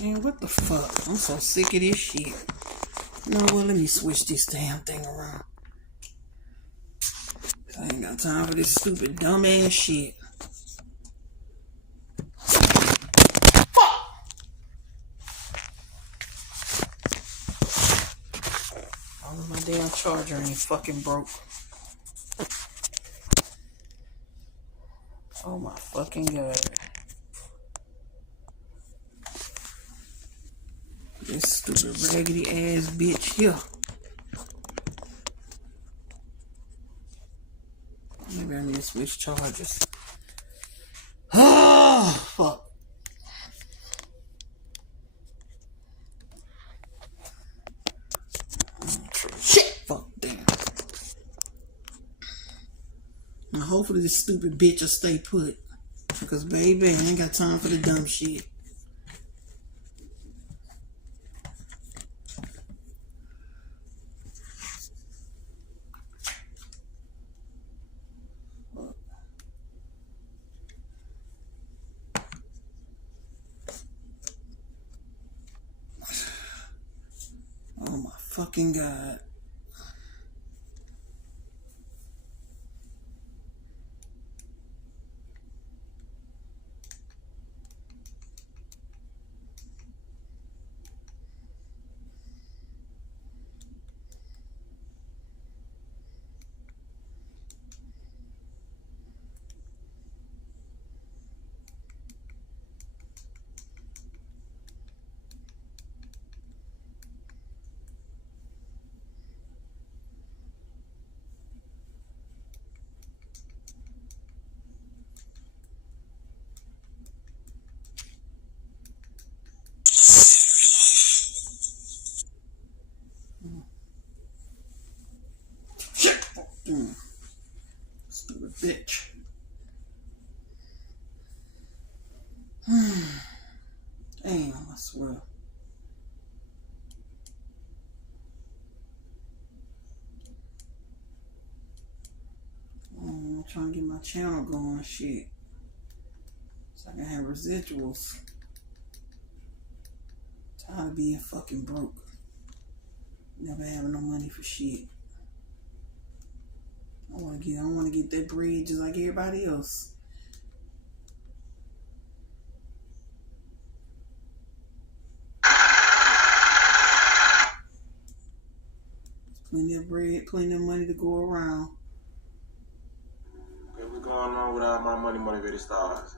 Man, what the fuck? I'm so sick of this shit. You know what? Let me switch this damn thing around. I ain't got time for this stupid dumbass shit. Fuck! All of my damn charger ain't fucking broke. Oh my fucking god. This stupid raggedy ass bitch here. Maybe I need to switch chargers. Ah, fuck. Shit, fuck, damn. Now hopefully this stupid bitch will stay put. Because baby, I ain't got time for the dumb shit. Oh my fucking god. Shit! Stupid bitch. Damn, I swear. I'm trying to get my channel going, shit. So I can have residuals. Tired of being fucking broke. Never having no money for shit. I want to get that bread just like everybody else. Plenty of bread, plenty of money to go around. Okay, what's going on with all my money motivated stars?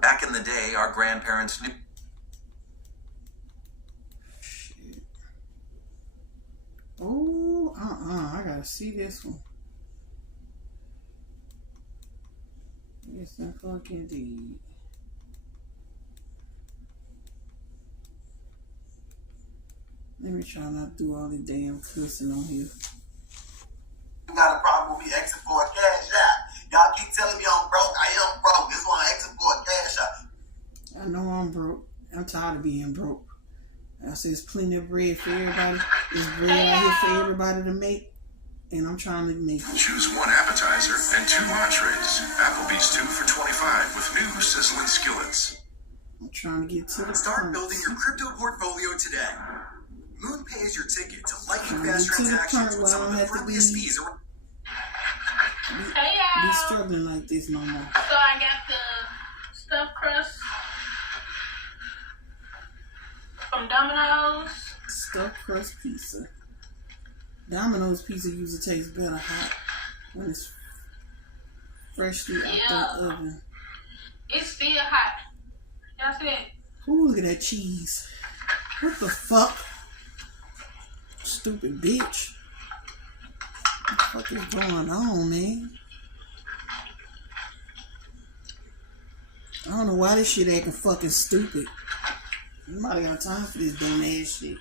Back in the day, our grandparents knew. Shit. Oh, I gotta see this one. Yes, the fuck indeed. Let me try not to do all the damn cussing on here. Got a problem with me asking for a cash out. Y'all keep telling me I'm broke. I am broke. This one asking for a cash out. I know I'm broke. I'm tired of being broke. I say there's plenty of bread for everybody. There's bread out here for everybody to make. And I'm trying to make it. Choose one appetizer and 2 entrees. Applebee's 2 for $25 with new sizzling skillets. I'm trying to get to the Start points. building your crypto portfolio today. MoonPay is your ticket to lightning Trying to fast get to the transactions point with some where of I the don't have to friendliest fees around. be struggling like this no more. So I got the stuffed crust from Domino's. Stuffed crust pizza. Domino's pizza usually tastes better hot when it's freshly out the oven. It's still hot. Y'all see it? Ooh, look at that cheese. What the fuck? Stupid bitch. What the fuck is going on, man? I don't know why this shit acting fucking stupid. Nobody got time for this dumb ass shit.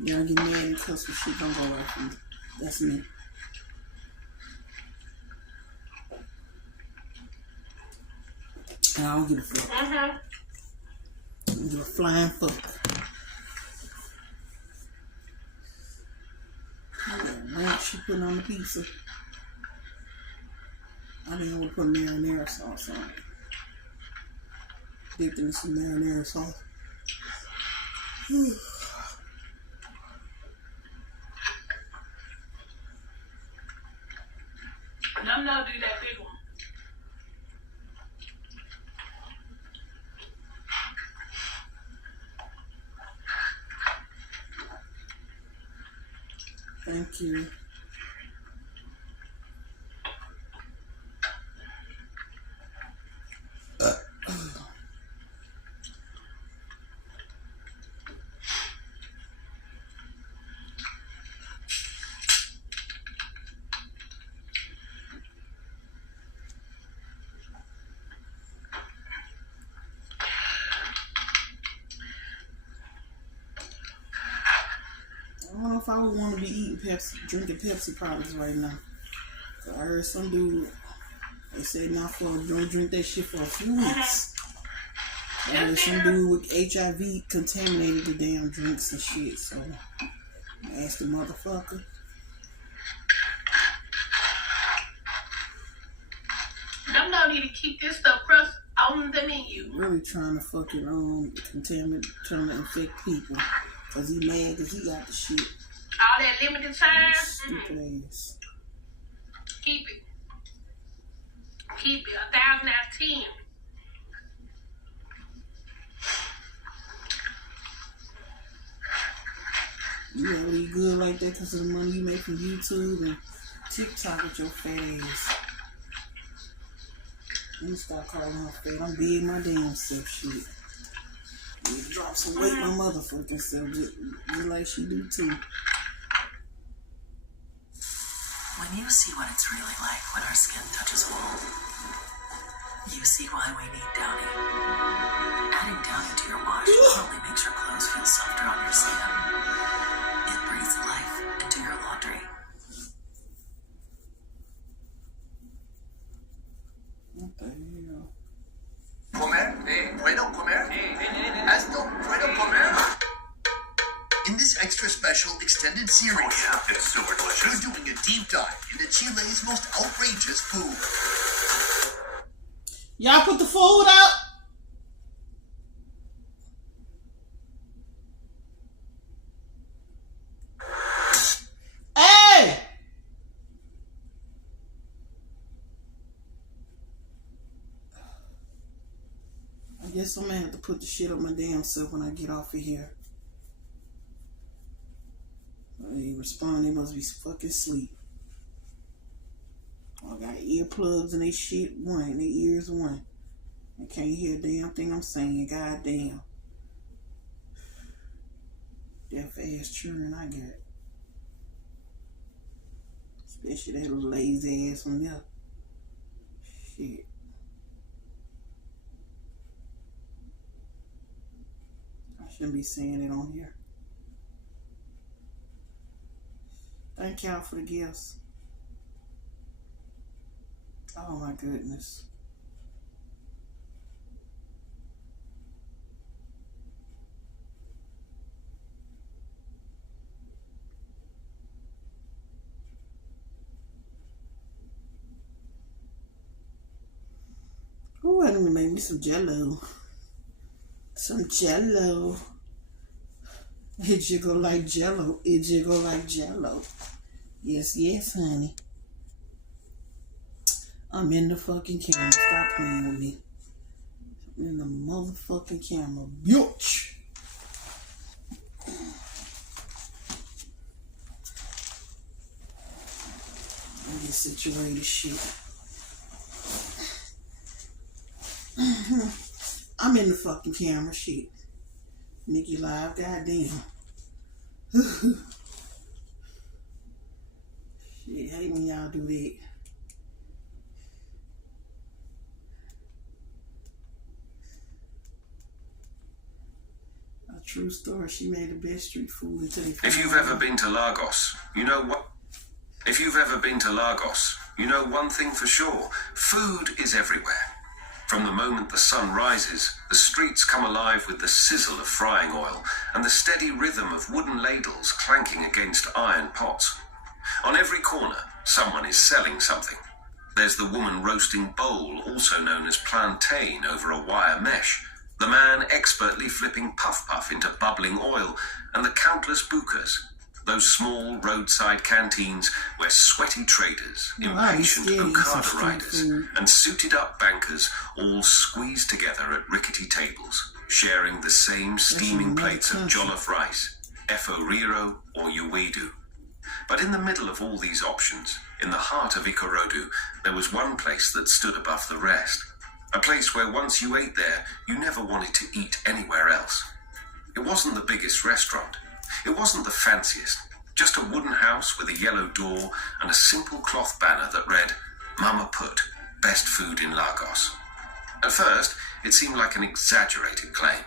Yeah, I get mad and cuss for shit. Don't go right from me. That's me. And I don't give a fuck. I don't give a flying fuck. Yeah, ranch she putting on the pizza. I didn't want to put marinara sauce on it. Dipped in some marinara sauce. Num no do that big one. Thank you. I don't know if I would want to be eating Pepsi, drinking Pepsi products right now. I heard some dude, they say not for, don't drink that shit for a few weeks. I heard some dude with HIV contaminated the damn drinks and shit, so I asked the motherfucker. Num no need to keep this stuff pressed on the menu. Really trying to fucking contaminate, trying to infect people. Cause he mad cause he got the shit. All that limited time. Stupid ass. Keep it. Keep it. 1,000 out of 10. You really good like that because of the money you make from YouTube and TikTok with your fat ass. Let me stop calling her fat. I'm big my damn self shit. You drop some weight my motherfucking self just like she do too. When you see what it's really like when our skin touches wool, you see why we need Downy. Adding Downy to your wash not only makes your clothes feel softer on your skin, it breathes life into your laundry. What the hell? Comer? ¿Puedo comer? ¿Esto puedo comer? In this extra special extended series, Oh yeah, it's super delicious. we're doing a deep dive into Chile's most outrageous food. Y'all put the food out? Hey! I guess I'm gonna have to put the shit up my damn self when I get off of here. They respond, they must be fucking asleep. I got earplugs and they shit one, their ears one. I can't hear a damn thing I'm saying, goddamn. Deaf ass children I got. Especially that little lazy ass one there. Shit. I shouldn't be saying it on here. Thank y'all for the gifts. Oh my goodness. Ooh, I done made me some Jello. Some Jello. It jiggle like Jello. It jiggle like Jello. Yes, yes, honey. I'm in the fucking camera. Stop playing with me. I'm in the motherfucking camera. Bitch. Let me get situated shit. I'm in the fucking camera shit. Nikki Live, goddamn. Shit, hate when y'all do that. A true story, she made the best street food until they If you've ever been to Lagos, you know what? If you've ever been to Lagos, you know one thing for sure. Food is everywhere. From the moment the sun rises, the streets come alive with the sizzle of frying oil and the steady rhythm of wooden ladles clanking against iron pots. On every corner, someone is selling something. There's the woman roasting bole, also known as plantain, over a wire mesh, the man expertly flipping puff-puff into bubbling oil, and the countless bukas, those small roadside canteens where sweaty traders, impatient Okada riders, and suited-up bankers all squeeze together at rickety tables, sharing the same steaming plates of jollof rice, efo riro or uwedu. But in the middle of all these options, in the heart of Ikorodu, there was one place that stood above the rest. A place where once you ate there, you never wanted to eat anywhere else. It wasn't the biggest restaurant. It wasn't the fanciest. Just a wooden house with a yellow door and a simple cloth banner that read, Mama Put, best food in Lagos. At first, it seemed like an exaggerated claim.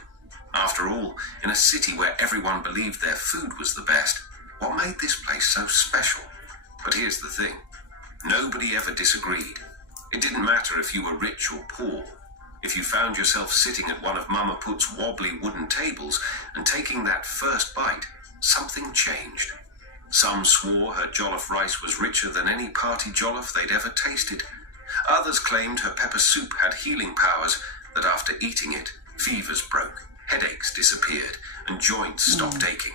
After all, in a city where everyone believed their food was the best, what made this place so special? But here's the thing. Nobody ever disagreed. It didn't matter if you were rich or poor. If you found yourself sitting at one of Mama Put's wobbly wooden tables and taking that first bite, something changed. Some swore her jollof rice was richer than any party jollof they'd ever tasted. Others claimed her pepper soup had healing powers that after eating it, fevers broke, headaches disappeared, and joints stopped aching.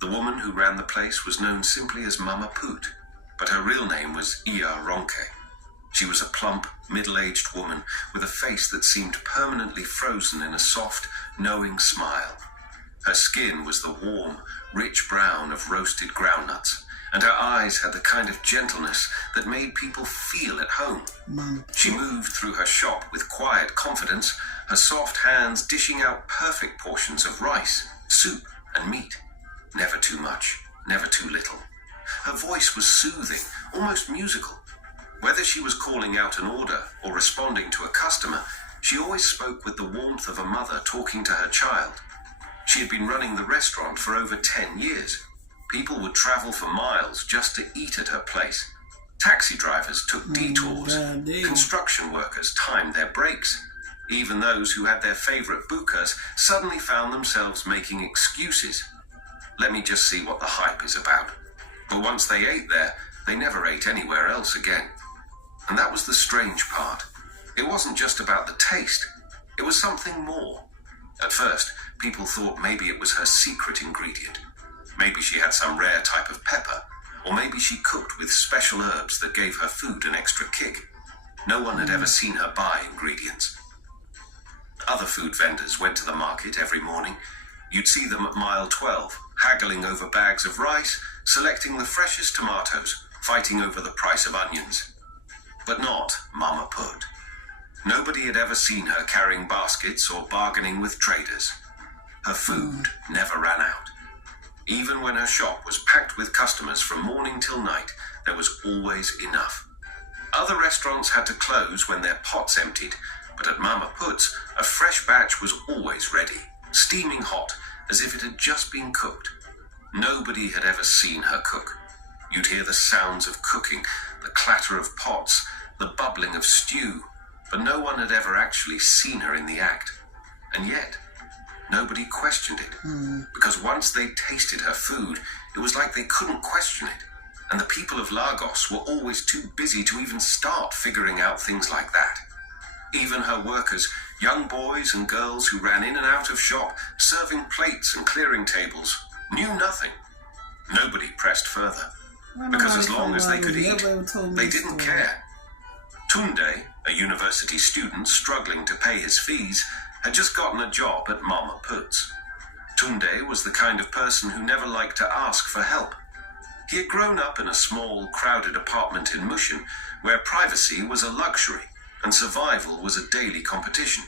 The woman who ran the place was known simply as Mama Put, but her real name was Iya Ronke. She was a plump, middle-aged woman with a face that seemed permanently frozen in a soft, knowing smile. Her skin was the warm, rich brown of roasted groundnuts, and her eyes had the kind of gentleness that made people feel at home. She moved through her shop with quiet confidence, her soft hands dishing out perfect portions of rice, soup, and meat. Never too much, never too little. Her voice was soothing, almost musical. Whether she was calling out an order or responding to a customer, she always spoke with the warmth of a mother talking to her child. She had been running the restaurant for over 10 years. People would travel for miles just to eat at her place. Taxi drivers took detours. Construction workers timed their breaks. Even those who had their favorite bukas suddenly found themselves making excuses. Let me just see what the hype is about. But once they ate there, they never ate anywhere else again. And that was the strange part. It wasn't just about the taste. It was something more. At first, people thought maybe it was her secret ingredient. Maybe she had some rare type of pepper, or maybe she cooked with special herbs that gave her food an extra kick. No one had ever seen her buy ingredients. Other food vendors went to the market every morning. You'd see them at mile 12, haggling over bags of rice, selecting the freshest tomatoes, fighting over the price of onions. But not Mama Put. Nobody had ever seen her carrying baskets or bargaining with traders. Her food never ran out. Even when her shop was packed with customers from morning till night, there was always enough. Other restaurants had to close when their pots emptied, but at Mama Put's, a fresh batch was always ready, steaming hot, as if it had just been cooked. Nobody had ever seen her cook. You'd hear the sounds of cooking, the clatter of pots, the bubbling of stew, but no one had ever actually seen her in the act. And yet, nobody questioned it, because once they'd tasted her food, it was like they couldn't question it, and the people of Lagos were always too busy to even start figuring out things like that. Even her workers, young boys and girls who ran in and out of shop, serving plates and clearing tables, knew nothing. Nobody pressed further, because as long as they could eat, they didn't care. Tunde, a university student struggling to pay his fees, had just gotten a job at Mama Put's. Tunde was the kind of person who never liked to ask for help. He had grown up in a small, crowded apartment in Mushin, where privacy was a luxury and survival was a daily competition.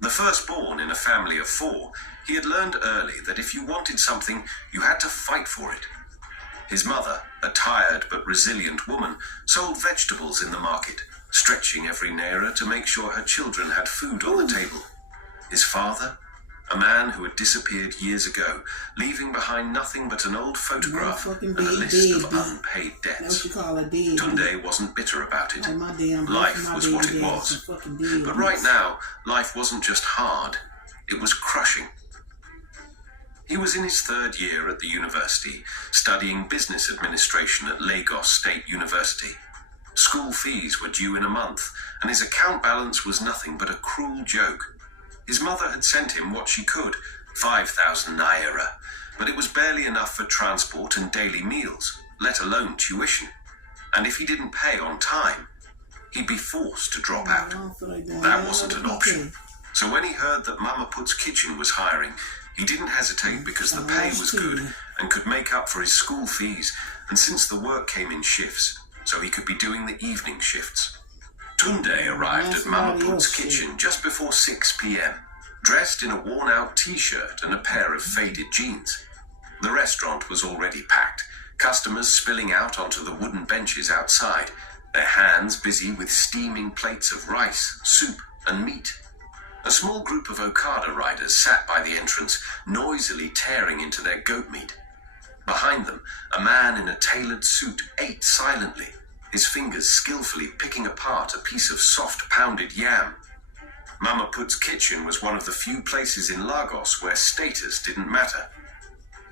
The firstborn in a family of 4, he had learned early that if you wanted something, you had to fight for it. His mother, a tired but resilient woman, sold vegetables in the market, stretching every naira to make sure her children had food on the table. His father, A man who had disappeared years ago, leaving behind nothing but an old photograph and a list of unpaid That's debts. what you call a dead. Tunde wasn't bitter about it. Like my damn Life my was dead what it dad, was. some fucking dead But bitch. right now, life wasn't just hard, it was crushing. He was in his third year at the university, studying business administration at Lagos State University. School fees were due in a month, and his account balance was nothing but a cruel joke. His mother had sent him what she could, 5,000 naira, but it was barely enough for transport and daily meals, let alone tuition. And if he didn't pay on time, he'd be forced to drop out. I don't feel like doing That that. wasn't an Okay. option. So when he heard that Mama Put's kitchen was hiring, he didn't hesitate because the pay was good and could make up for his school fees, and since the work came in shifts, so he could be doing the evening shifts. Tunde arrived at Mama Put's kitchen just before 6 p.m., dressed in a worn-out t-shirt and a pair of faded jeans. The restaurant was already packed, customers spilling out onto the wooden benches outside, their hands busy with steaming plates of rice, soup, and meat. A small group of Okada riders sat by the entrance, noisily tearing into their goat meat. Behind them, a man in a tailored suit ate silently, his fingers skillfully picking apart a piece of soft pounded yam. Mama Put's kitchen was one of the few places in Lagos where status didn't matter.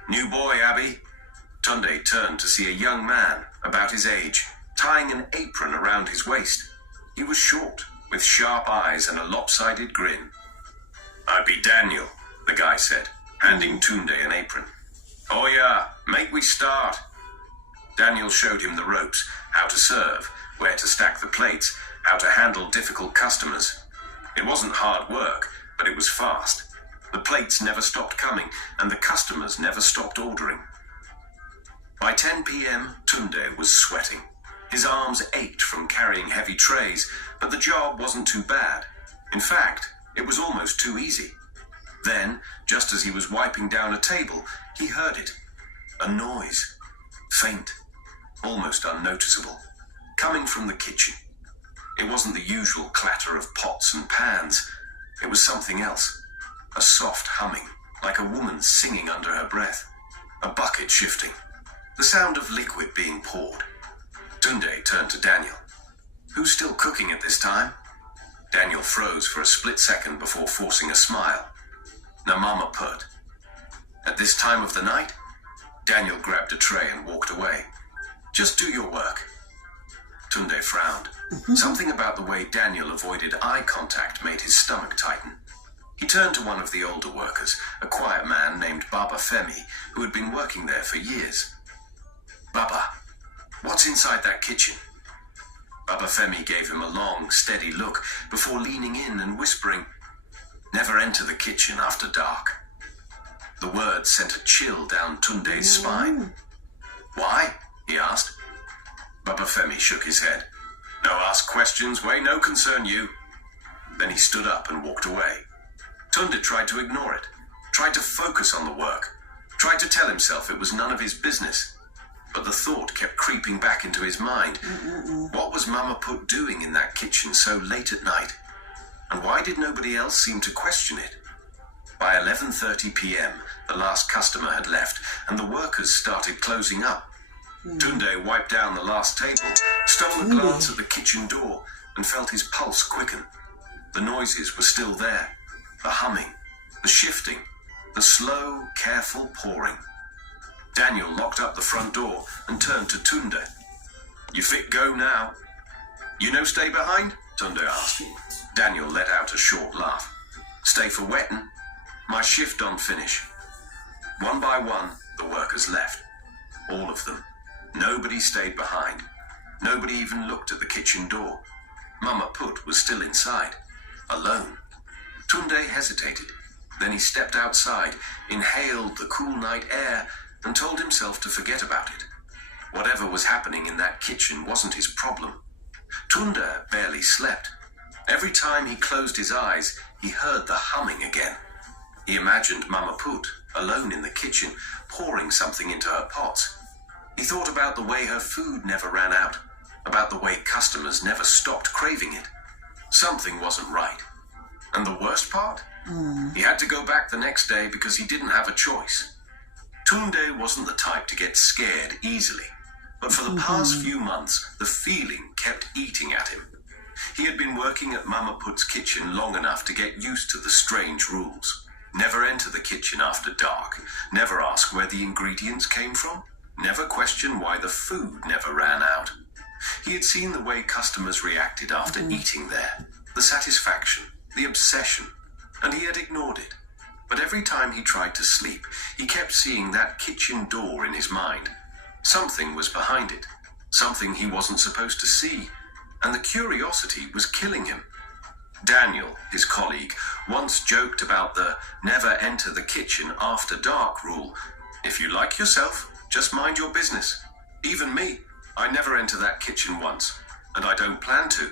"New boy, Abby?" Tunde turned to see a young man, about his age, tying an apron around his waist. He was short, with sharp eyes and a lopsided grin. "I be Daniel," the guy said, handing Tunde an apron. "Oh yeah, make we start." Daniel showed him the ropes, how to serve, where to stack the plates, how to handle difficult customers. It wasn't hard work, but it was fast. The plates never stopped coming, and the customers never stopped ordering. By 10 p.m., Tunde was sweating. His arms ached from carrying heavy trays, but the job wasn't too bad. In fact, it was almost too easy. Then, just as he was wiping down a table, he heard it. A noise. Faint. Almost unnoticeable. Coming from the kitchen. It wasn't the usual clatter of pots and pans. It was something else. A soft humming, like a woman singing under her breath. A bucket shifting. The sound of liquid being poured. Tunde turned to Daniel. "Who's still cooking at this time?" Daniel froze for a split second before forcing a smile. "Na Mama Put." "At this time of the night?" Daniel grabbed a tray and walked away. "Just do your work." Tunde frowned. Something about the way Daniel avoided eye contact made his stomach tighten. He turned to one of the older workers, a quiet man named Baba Femi, who had been working there for years. "Baba, what's inside that kitchen?" Baba Femi gave him a long, steady look before leaning in and whispering, "Never enter the kitchen after dark." The words sent a chill down Tunde's spine. "Why?" he asked. Baba Femi shook his head. "No ask questions, way no concern you." Then he stood up and walked away. Tunde tried to ignore it, tried to focus on the work, tried to tell himself it was none of his business. But the thought kept creeping back into his mind. What was Mama Put doing in that kitchen so late at night? And why did nobody else seem to question it? By 11:30 p.m., the last customer had left, and the workers started closing up. Tunde wiped down the last table, stole a glance at the kitchen door, and felt his pulse quicken. The noises were still there. The humming, the shifting, the slow, careful pouring. Daniel locked up the front door and turned to Tunde. "You fit go now?" "You no stay behind?" Tunde asked. Daniel let out a short laugh. "Stay for wetting? My shift on finish." One by one, the workers left. All of them. Nobody stayed behind. Nobody even looked at the kitchen door. Mama Put was still inside, alone. Tunde hesitated. Then he stepped outside, inhaled the cool night air, and told himself to forget about it. Whatever was happening in that kitchen wasn't his problem. Tunde barely slept. Every time he closed his eyes, he heard the humming again. He imagined Mama Put, alone in the kitchen, pouring something into her pots. He thought about the way her food never ran out, about the way customers never stopped craving it. Something wasn't right. And the worst part? He had to go back the next day because he didn't have a choice. Tunde wasn't the type to get scared easily, but for the past few months, the feeling kept eating at him. He had been working at Mama Put's kitchen long enough to get used to the strange rules. Never enter the kitchen after dark, never ask where the ingredients came from, never question why the food never ran out. He had seen the way customers reacted after eating there, the satisfaction, the obsession, and he had ignored it. But every time he tried to sleep, he kept seeing that kitchen door in his mind. Something was behind it, something he wasn't supposed to see, and the curiosity was killing him. Daniel, his colleague, once joked about the never enter the kitchen after dark rule. If you like yourself, just mind your business. Even me, I never enter that kitchen once, and I don't plan to.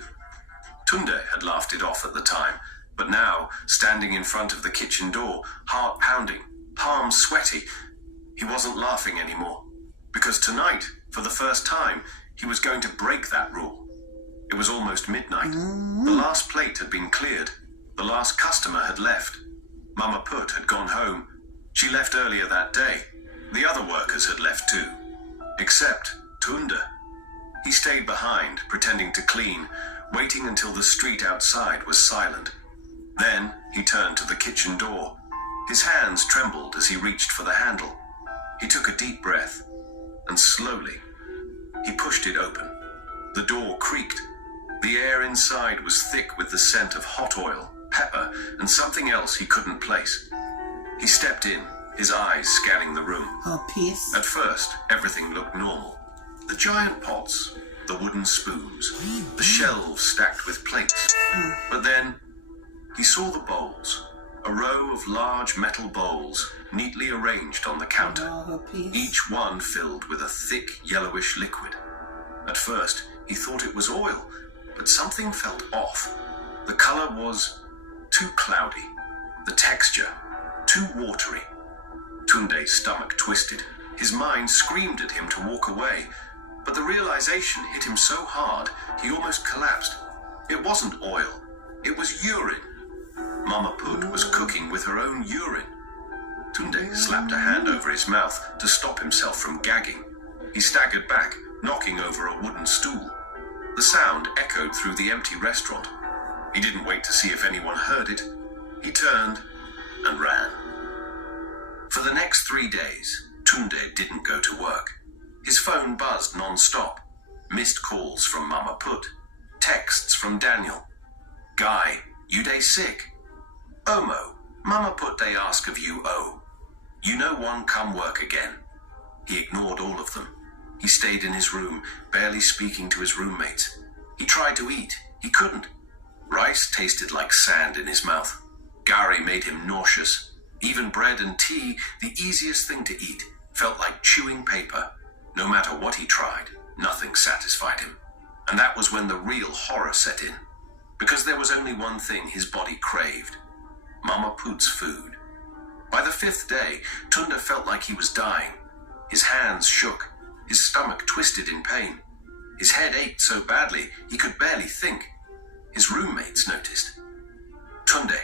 Tunde had laughed it off at the time, but now, standing in front of the kitchen door, heart pounding, palms sweaty, he wasn't laughing anymore. Because tonight, for the first time, he was going to break that rule. It was almost midnight. The last plate had been cleared. The last customer had left. Mama Put had gone home. She left earlier that day. The other workers had left too. Except Tunde. He stayed behind, pretending to clean, waiting until the street outside was silent. Then he turned to the kitchen door. His hands trembled as he reached for the handle. He took a deep breath, and slowly, he pushed it open. The door creaked. The air inside was thick with the scent of hot oil, pepper, and something else he couldn't place. He stepped in, his eyes scanning the room. Her piss. At first, everything looked normal. The giant pots, the wooden spoons, the shelves stacked with plates. But then, he saw the bowls, a row of large metal bowls, neatly arranged on the counter, Her piss. each one filled with a thick yellowish liquid. At first, he thought it was oil, but something felt off. The color was too cloudy, the texture too watery. Tunde's stomach twisted. His mind screamed at him to walk away, but the realization hit him so hard he almost collapsed. It wasn't oil, it was urine. Mama Put was cooking with her own urine. Tunde slapped a hand over his mouth to stop himself from gagging. He staggered back, knocking over a wooden stool. The sound echoed through the empty restaurant. He didn't wait to see if anyone heard it. He turned and ran. For the next 3 days, Tunde didn't go to work. His phone buzzed non-stop. Missed calls from Mama Put. Texts from Daniel. Guy, you day sick? Omo, Mama Put they ask of you, oh. You know one come work again. He ignored all of them. He stayed in his room, barely speaking to his roommates. He tried to eat. He couldn't. Rice tasted like sand in his mouth. Gari made him nauseous. Even bread and tea, the easiest thing to eat, felt like chewing paper. No matter what he tried, nothing satisfied him. And that was when the real horror set in. Because there was only one thing his body craved. Mama Put's food. By the 5th day, Tunde felt like he was dying. His hands shook. His stomach twisted in pain. His head ached so badly he could barely think. His roommates noticed. Tunde,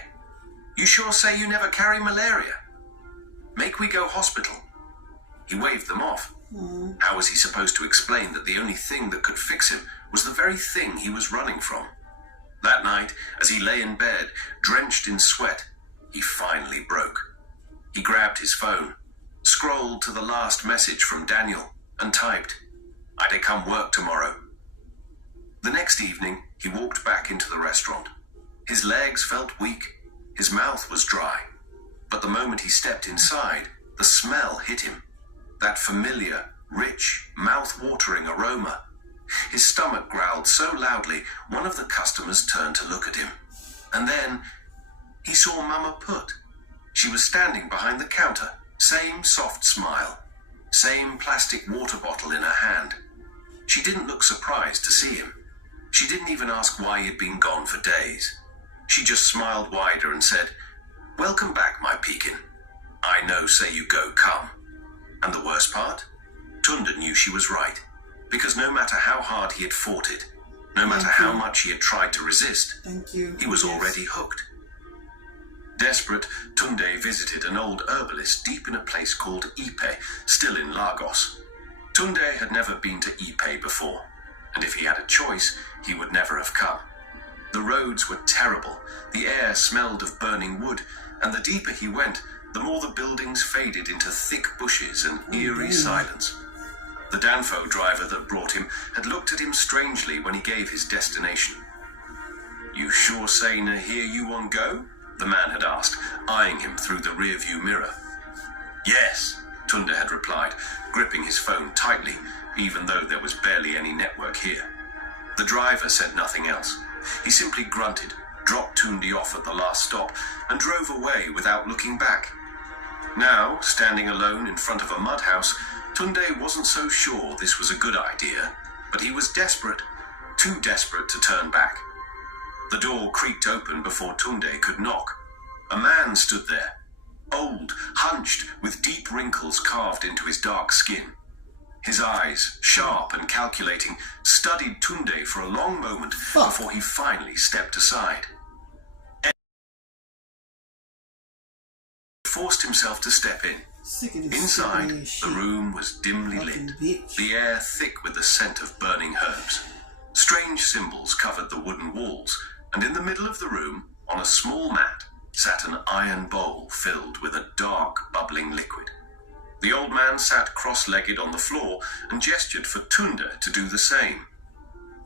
you sure say you never carry malaria? Make we go hospital. He waved them off. How was he supposed to explain that the only thing that could fix him was the very thing he was running from? That night, as he lay in bed, drenched in sweat, he finally broke. He grabbed his phone, scrolled to the last message from Daniel, and typed, I'd come work tomorrow. The next evening, he walked back into the restaurant. His legs felt weak, his mouth was dry. But the moment he stepped inside, the smell hit him. That familiar, rich, mouth-watering aroma. His stomach growled so loudly, one of the customers turned to look at him. And then, he saw Mama Put. She was standing behind the counter, same soft smile, same plastic water bottle in her hand. She didn't look surprised to see him. She didn't even ask why he'd been gone for days. She just smiled wider and said, Welcome back, my Pekin. I know say you go come. And the worst part? Tunde knew she was right, because no matter how hard he had fought it, no matter how much he had tried to resist, Thank you. he was Yes. already hooked. Desperate, Tunde visited an old herbalist deep in a place called Ipe, still in Lagos. Tunde had never been to Ipe before, and if he had a choice, he would never have come. The roads were terrible, the air smelled of burning wood, and the deeper he went, the more the buildings faded into thick bushes and eerie silence. The Danfo driver that brought him had looked at him strangely when he gave his destination. "You sure say na here you want go?" the man had asked, eyeing him through the rearview mirror. "Yes," Tunde had replied, gripping his phone tightly, even though there was barely any network here. The driver said nothing else. He simply grunted, dropped Tunde off at the last stop, and drove away without looking back. Now, standing alone in front of a mud house, Tunde wasn't so sure this was a good idea, but he was desperate, too desperate to turn back. The door creaked open before Tunde could knock. A man stood there, old, hunched, with deep wrinkles carved into his dark skin. His eyes, sharp and calculating, studied Tunde for a long moment before he finally stepped aside. He forced himself to step in. Sick of this Inside, sick ass the shit. room was dimly Fucking lit, bitch. the air thick with the scent of burning herbs. Strange symbols covered the wooden walls, and in the middle of the room, on a small mat, sat an iron bowl filled with a dark, bubbling liquid. The old man sat cross-legged on the floor and gestured for Tunde to do the same.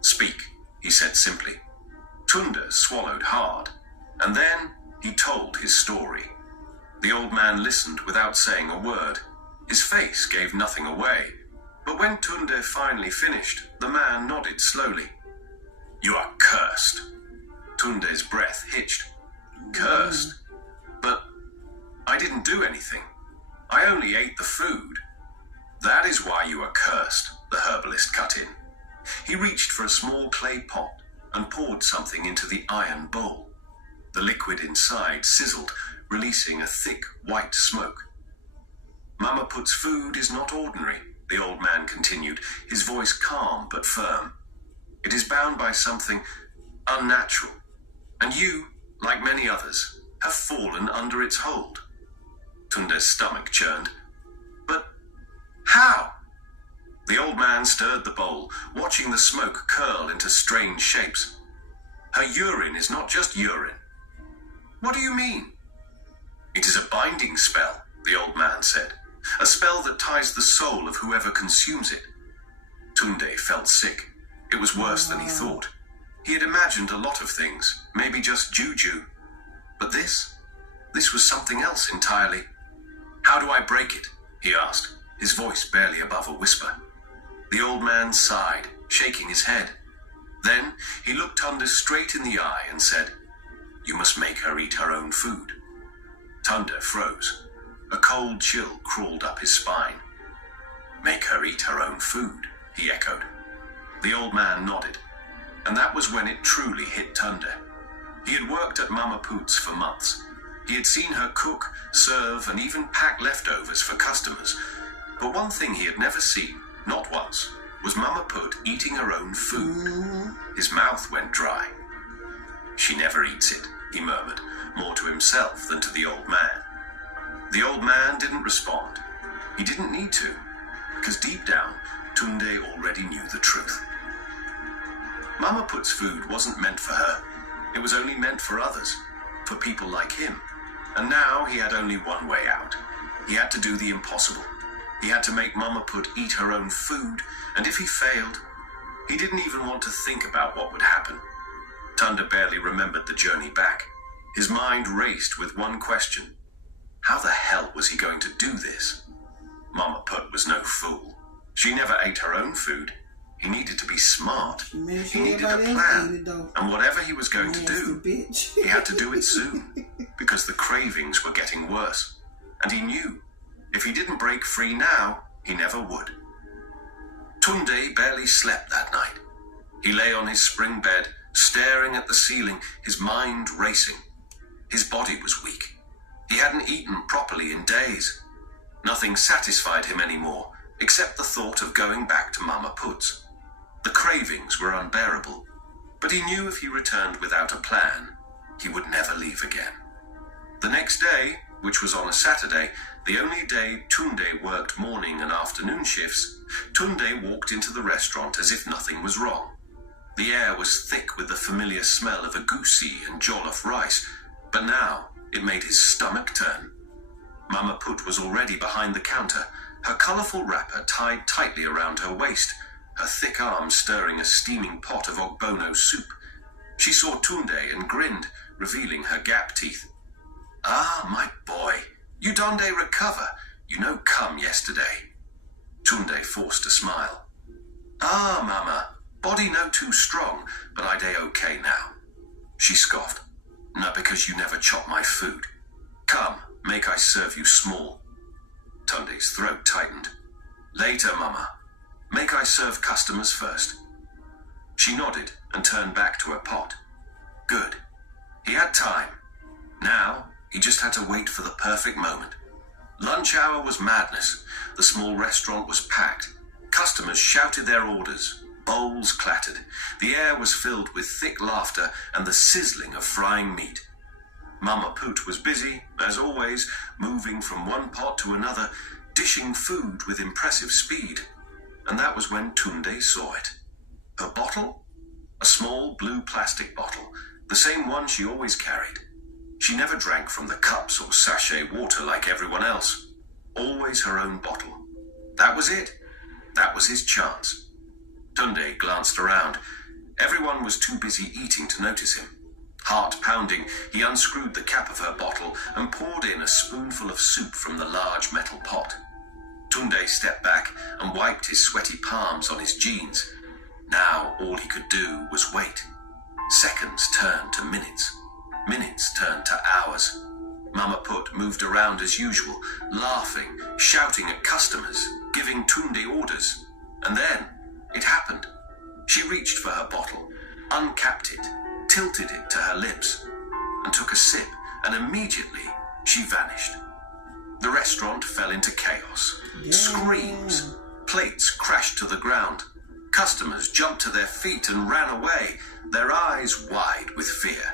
"Speak," he said simply. Tunde swallowed hard, and then he told his story. The old man listened without saying a word. His face gave nothing away, but when Tunde finally finished, the man nodded slowly. "You are cursed." Tunde's breath hitched. "Cursed? But I didn't do anything. I only ate the food." "That is why you are cursed," the herbalist cut in. He reached for a small clay pot and poured something into the iron bowl. The liquid inside sizzled, releasing a thick white smoke. "Mama Put's food is not ordinary," the old man continued, his voice calm but firm. "It is bound by something unnatural, and you, like many others, have fallen under its hold." Tunde's stomach churned. "But how?" The old man stirred the bowl, watching the smoke curl into strange shapes. "Her urine is not just urine." "What do you mean?" "It is a binding spell," the old man said. "A spell that ties the soul of whoever consumes it." Tunde felt sick. It was worse than he thought. He had imagined a lot of things, maybe just juju. But this was something else entirely. "How do I break it?" he asked, his voice barely above a whisper. The old man sighed, shaking his head. Then he looked Tunde straight in the eye and said, "You must make her eat her own food." Tunde froze. A cold chill crawled up his spine. "Make her eat her own food," he echoed. The old man nodded, and that was when it truly hit Tunde. He had worked at Mama Put's for months. He had seen her cook, serve, and even pack leftovers for customers. But one thing he had never seen, not once, was Mama Put eating her own food. His mouth went dry. "She never eats it," he murmured, more to himself than to the old man. The old man didn't respond. He didn't need to, because deep down, Tunde already knew the truth. Mama Put's food wasn't meant for her. It was only meant for others, for people like him. And now he had only one way out. He had to do the impossible. He had to make Mama Put eat her own food, and if he failed, he didn't even want to think about what would happen. Tunde barely remembered the journey back. His mind raced with one question. How the hell was he going to do this? Mama Put was no fool. She never ate her own food. He needed to be smart. He needed a plan. And whatever he was going to do, he had to do it soon. Because the cravings were getting worse. And he knew, if he didn't break free now, he never would. Tunde barely slept that night. He lay on his spring bed, staring at the ceiling, his mind racing. His body was weak. He hadn't eaten properly in days. Nothing satisfied him anymore, except the thought of going back to Mama Put's. The cravings were unbearable, but he knew if he returned without a plan, he would never leave again. The next day, which was on a Saturday, the only day Tunde worked morning and afternoon shifts, Tunde walked into the restaurant as if nothing was wrong. The air was thick with the familiar smell of agusi and jollof rice, but now it made his stomach turn. Mama Put was already behind the counter, her colourful wrapper tied tightly around her waist, her thick arms stirring a steaming pot of ogbono soup. She saw Tunde and grinned, revealing her gap teeth. "Ah, my boy, you donde recover? You no come yesterday." Tunde forced a smile. "Ah, Mama, body no too strong, but I day okay now." She scoffed. "No, because you never chop my food. Come, make I serve you small." Tunde's throat tightened. "Later, Mama. Make I serve customers first." She nodded and turned back to her pot. Good. He had time. Now, he just had to wait for the perfect moment. Lunch hour was madness. The small restaurant was packed. Customers shouted their orders. Bowls clattered. The air was filled with thick laughter and the sizzling of frying meat. Mama Put was busy, as always, moving from one pot to another, dishing food with impressive speed. And that was when Tunde saw it. Her bottle? A small blue plastic bottle, the same one she always carried. She never drank from the cups or sachet water like everyone else. Always her own bottle. That was it. That was his chance. Tunde glanced around. Everyone was too busy eating to notice him. Heart pounding, he unscrewed the cap of her bottle and poured in a spoonful of soup from the large metal pot. Tunde stepped back and wiped his sweaty palms on his jeans. Now all he could do was wait. Seconds turned to minutes. Minutes turned to hours. Mama Put moved around as usual, laughing, shouting at customers, giving Tunde orders. And then it happened. She reached for her bottle, uncapped it, tilted it to her lips, and took a sip, and immediately she vanished. The restaurant fell into chaos. Screams. Plates crashed to the ground. Customers jumped to their feet and ran away, their eyes wide with fear.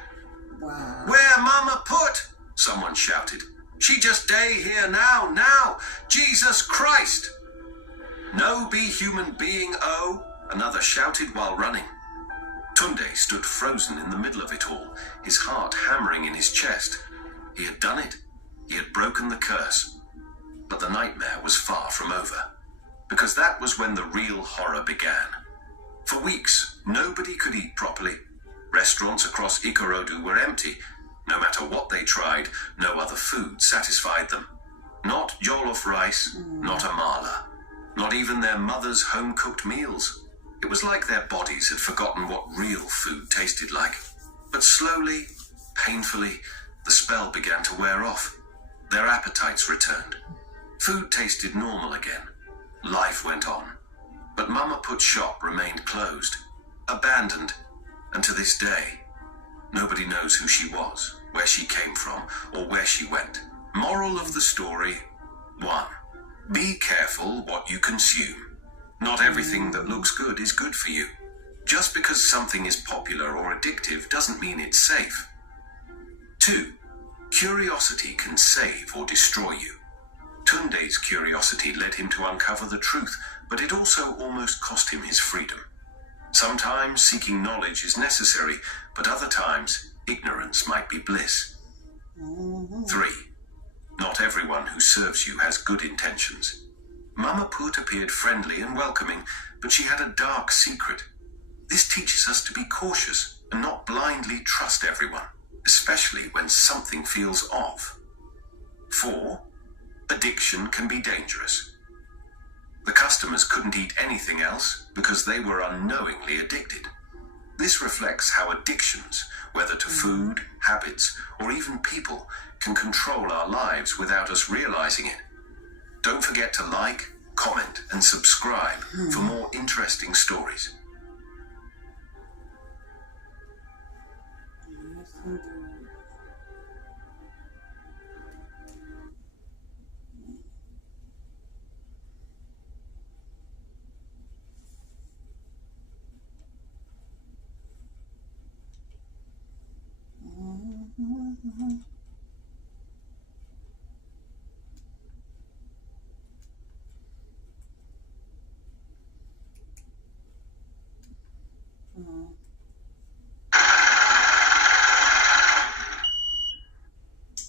Wow. "Where Mama Put?" someone shouted. "She just day here now! Jesus Christ!" "No be human being, oh!" another shouted while running. Tunde stood frozen in the middle of it all, his heart hammering in his chest. He had done it. He had broken the curse. But the nightmare was far from over, because that was when the real horror began. For weeks, nobody could eat properly. Restaurants across Ikorodu were empty. No matter what they tried, no other food satisfied them. Not jollof rice, not amala, not even their mother's home-cooked meals. It was like their bodies had forgotten what real food tasted like. But slowly, painfully, the spell began to wear off. Their appetites returned. Food tasted normal again. Life went on. But Mama Put's shop remained closed, abandoned, and to this day, nobody knows who she was, where she came from, or where she went. Moral of the story: 1. Be careful what you consume. Not everything that looks good is good for you. Just because something is popular or addictive doesn't mean it's safe. 2. Curiosity can save or destroy you. Tunde's curiosity led him to uncover the truth, but it also almost cost him his freedom. Sometimes seeking knowledge is necessary, but other times ignorance might be bliss. 3. Not everyone who serves you has good intentions. Mama Put appeared friendly and welcoming, but she had a dark secret. This teaches us to be cautious and not blindly trust everyone, especially when something feels off. 4. Addiction can be dangerous. The customers couldn't eat anything else because they were unknowingly addicted. This reflects how addictions, whether to food, habits, or even people, can control our lives without us realizing it. Don't forget to like, comment, and subscribe for more interesting stories.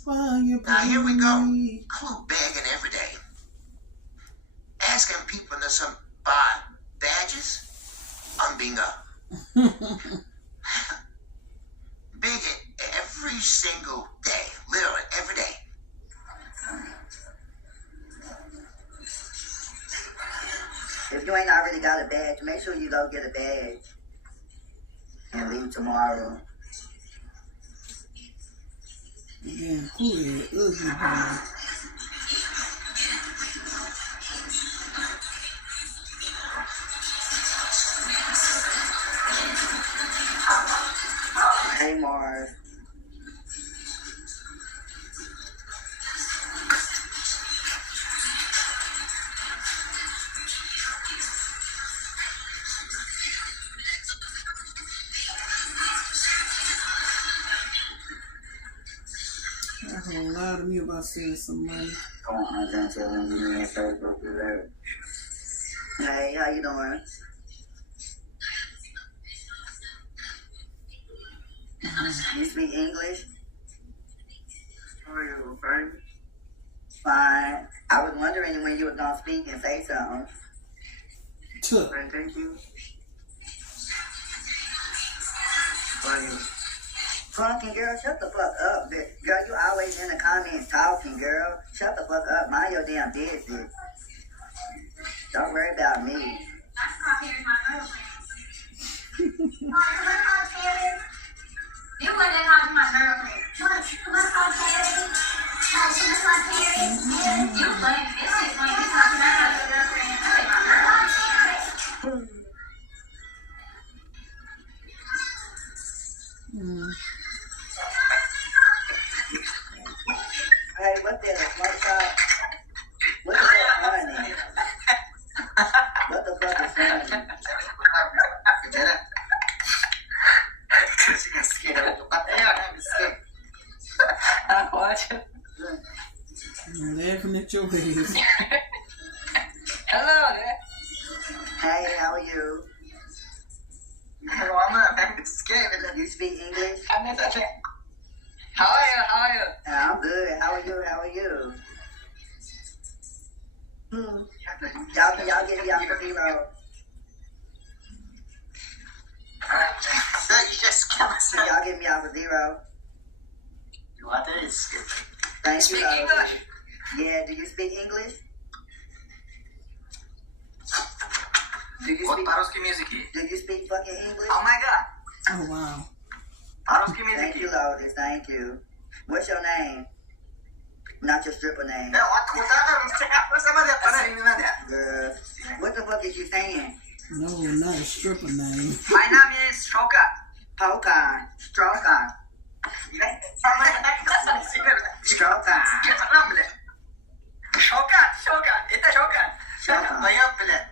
Why you Now here we go. me? I look begging every day. Asking people to some buy badges. I'm being begging every single day. Literally every day. If you ain't already got a badge, make sure you go get a badge and leave tomorrow. Again, cool head, ugly boy. Hey, Mars. Y'all gonna lie to me about saving some money. Come on, I'm gonna tell him you ain't Facebook is there. Hey, how you doing? You speak English? How are you? Fine. Fine. I was wondering when you were gonna speak and say something. Tuh. Fine, thank you. Fine. Fucking girl, shut the fuck up, bitch. Girl, you always in the comments talking, girl. Shut the fuck up. Mind your damn business. Don't worry about me. That's not Paris, my girlfriend. You wouldn't have called you my girlfriend. You lame. This is funny. You talking about your girlfriend. That ain't my girlfriend. Hey, what's that? A smoke shop? What the fuck funny? What the fuck is funny? I'm laughing at your ways. Hello there. Hey, how are you? Hello, I'm scared. You speak English? I'm not touching. How are you? How are you? I'm good. How are you? How are you? Y'all get me out the zero. You just killed Can y'all get me out the zero? What is? Thank Speak you. English? Yeah, do you speak English? Do you Вот speak, по-русски языке. do you speak fucking English? Oh my god. Oh, wow. По-русски Thank you, языке. Lotus. Thank you. What's your name? Not your stripper name. Да, вот куда вы смотрите? Girl. What the fuck is you saying? No, not a stripper name. My name is Shoka. Poker. Stroker. Stroker. Шока, это Шока. Шока. Моя, блядь.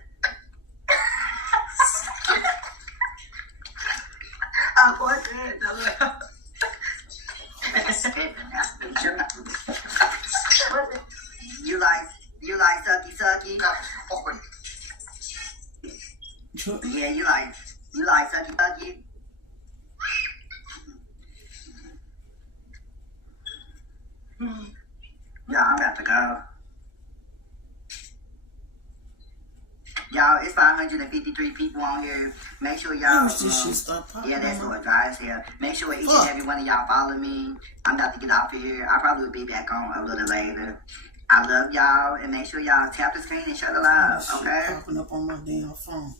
А вот это. You like sucky? Похуй. Yeah, you like sucky? Yeah, I'm about to go. Y'all, it's 553 people on here. Make sure y'all. I wish this shit stop popping. Yeah, that's what guys here. Make sure each Fuck. and every one of y'all follow me. I'm about to get off of here. I probably will be back on a little later. I love y'all, and make sure y'all tap the screen and share the live, Shit okay? popping up on my damn phone.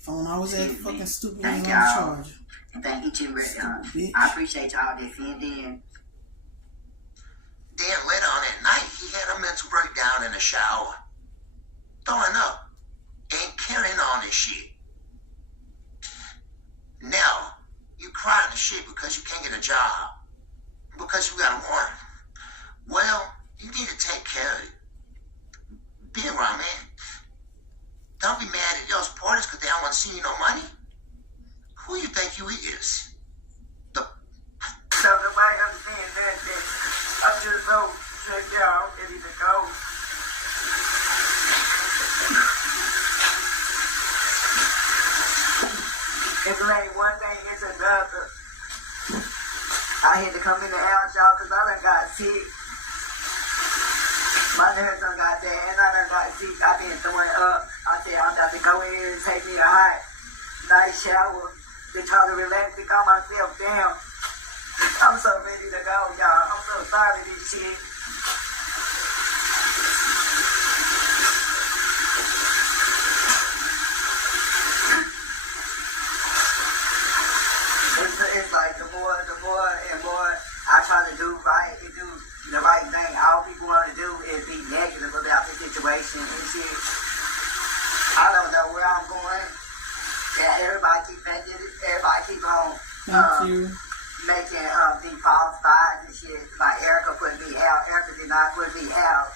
Phone always acting fucking stupid when Thank it's on y'all. charger. And thank each and every Bitch. I appreciate y'all that sent in. Then later on at night, he had a mental breakdown in the shower. Throwing up and carrying on his shit. Now, you crying the shit because you can't get a job. Because you got a warrant. Well, you need to take care of it. Be around, man. Don't be mad at your supporters because they don't want to see you no money. Who you think you is? The So nobody understands that. I'm just so check y'all ready to go. It's like one thing, it's another. I had to come in the house, y'all, because I done got sick. My nerves done got that, and I done got sick. I been throwing up. I said, I'm about to go in here and take me a hot, nice shower to try to relax and calm myself down. I'm so ready to go, y'all. I'm so tired of this shit. It's like the more and more I try to do right and do the right thing. All people want to do is be negative about the situation and shit. I don't know where I'm going. Yeah, everybody keep on Thank you. making these false vibes and shit. Like Erica put me out. Erica did not put me out.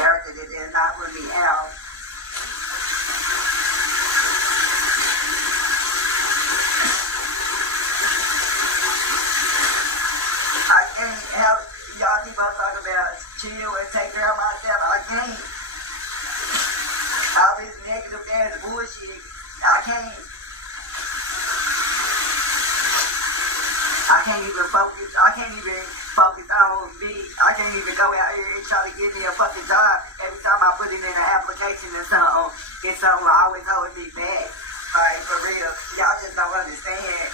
Erica did not put me out. I can't help y'all keep on talking about chill and take care of myself. I can't. All this negative ass bullshit. I can't even focus. I can't even focus on me. I can't even go out here and try to get me a fucking job. Every time I put it in an application or something, it's something always holding me back. Like, for real. Y'all just don't understand.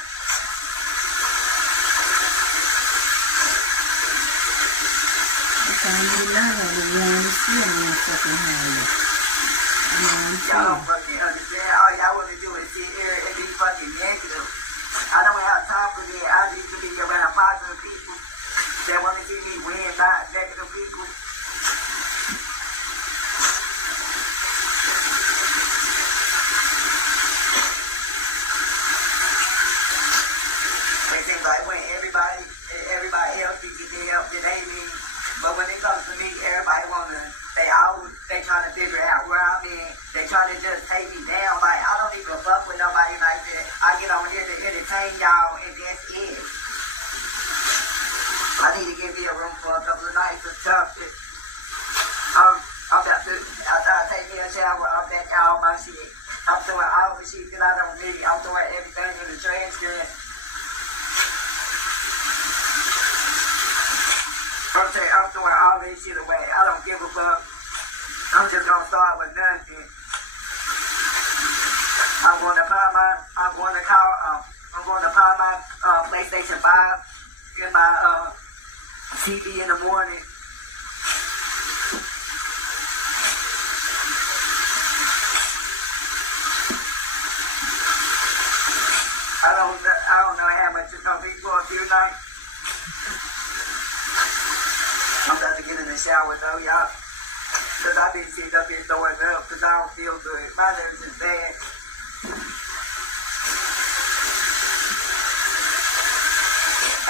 I'm trying to learn how to warn still not fucking higher. Y'all don't fucking understand. All y'all want to do is sit here and be fucking negative. I don't have time for that. I need to be around positive people that want to see me win, not negative people. It seems like when everybody else can get their help, then they need. But when it comes to me, everybody they trying to figure out where I'm in. They trying to just take me down. Like, I don't even fuck with nobody like that. I get on here to entertain y'all, and that's it. I need to give me a room for a couple of nights or something. I'm about to, after I take me a shower, I'm back out all my shit. I'm throwing all the shit that I don't need. I'm throwing everything in the trash can. I'm throwing all this shit away. I don't give a fuck. I'm just gonna start with nothing. I'm going to buy my PlayStation 5 and my TV in the morning. I don't know how much it's gonna be for a few nights. I'm about to get in the shower though, y'all. Cause I've been sitting up here throwing up cause I don't feel good. My nerves is bad.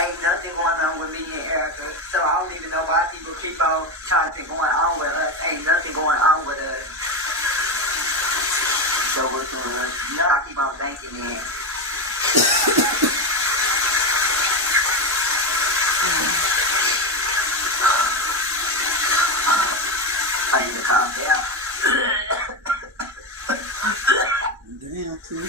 Ain't nothing going on with me and Erica. So I don't even know why people keep on trying to going on with us. Ain't nothing going on with us. So what's going on? I keep on thinking, man. I need to calm down. Damn, too.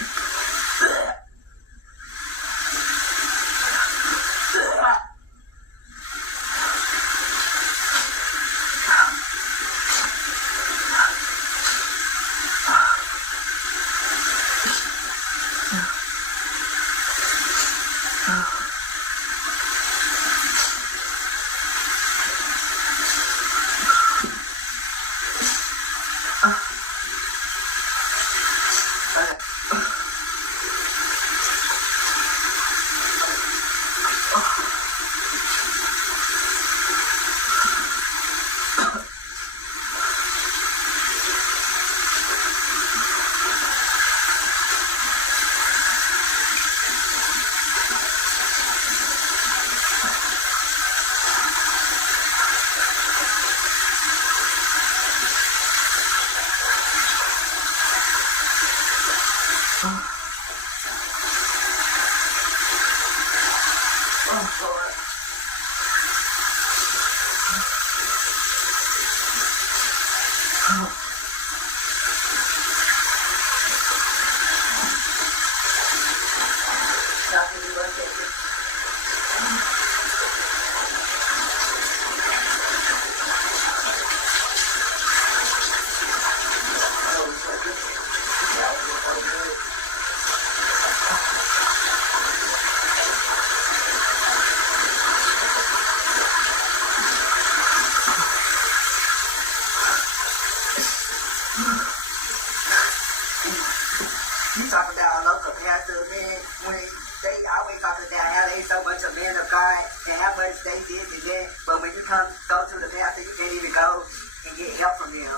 You talk about local pastors, man, when they always talk about how they so much a man of God and how much they did and that, but when you go to the pastor, you can't even go and get help from them.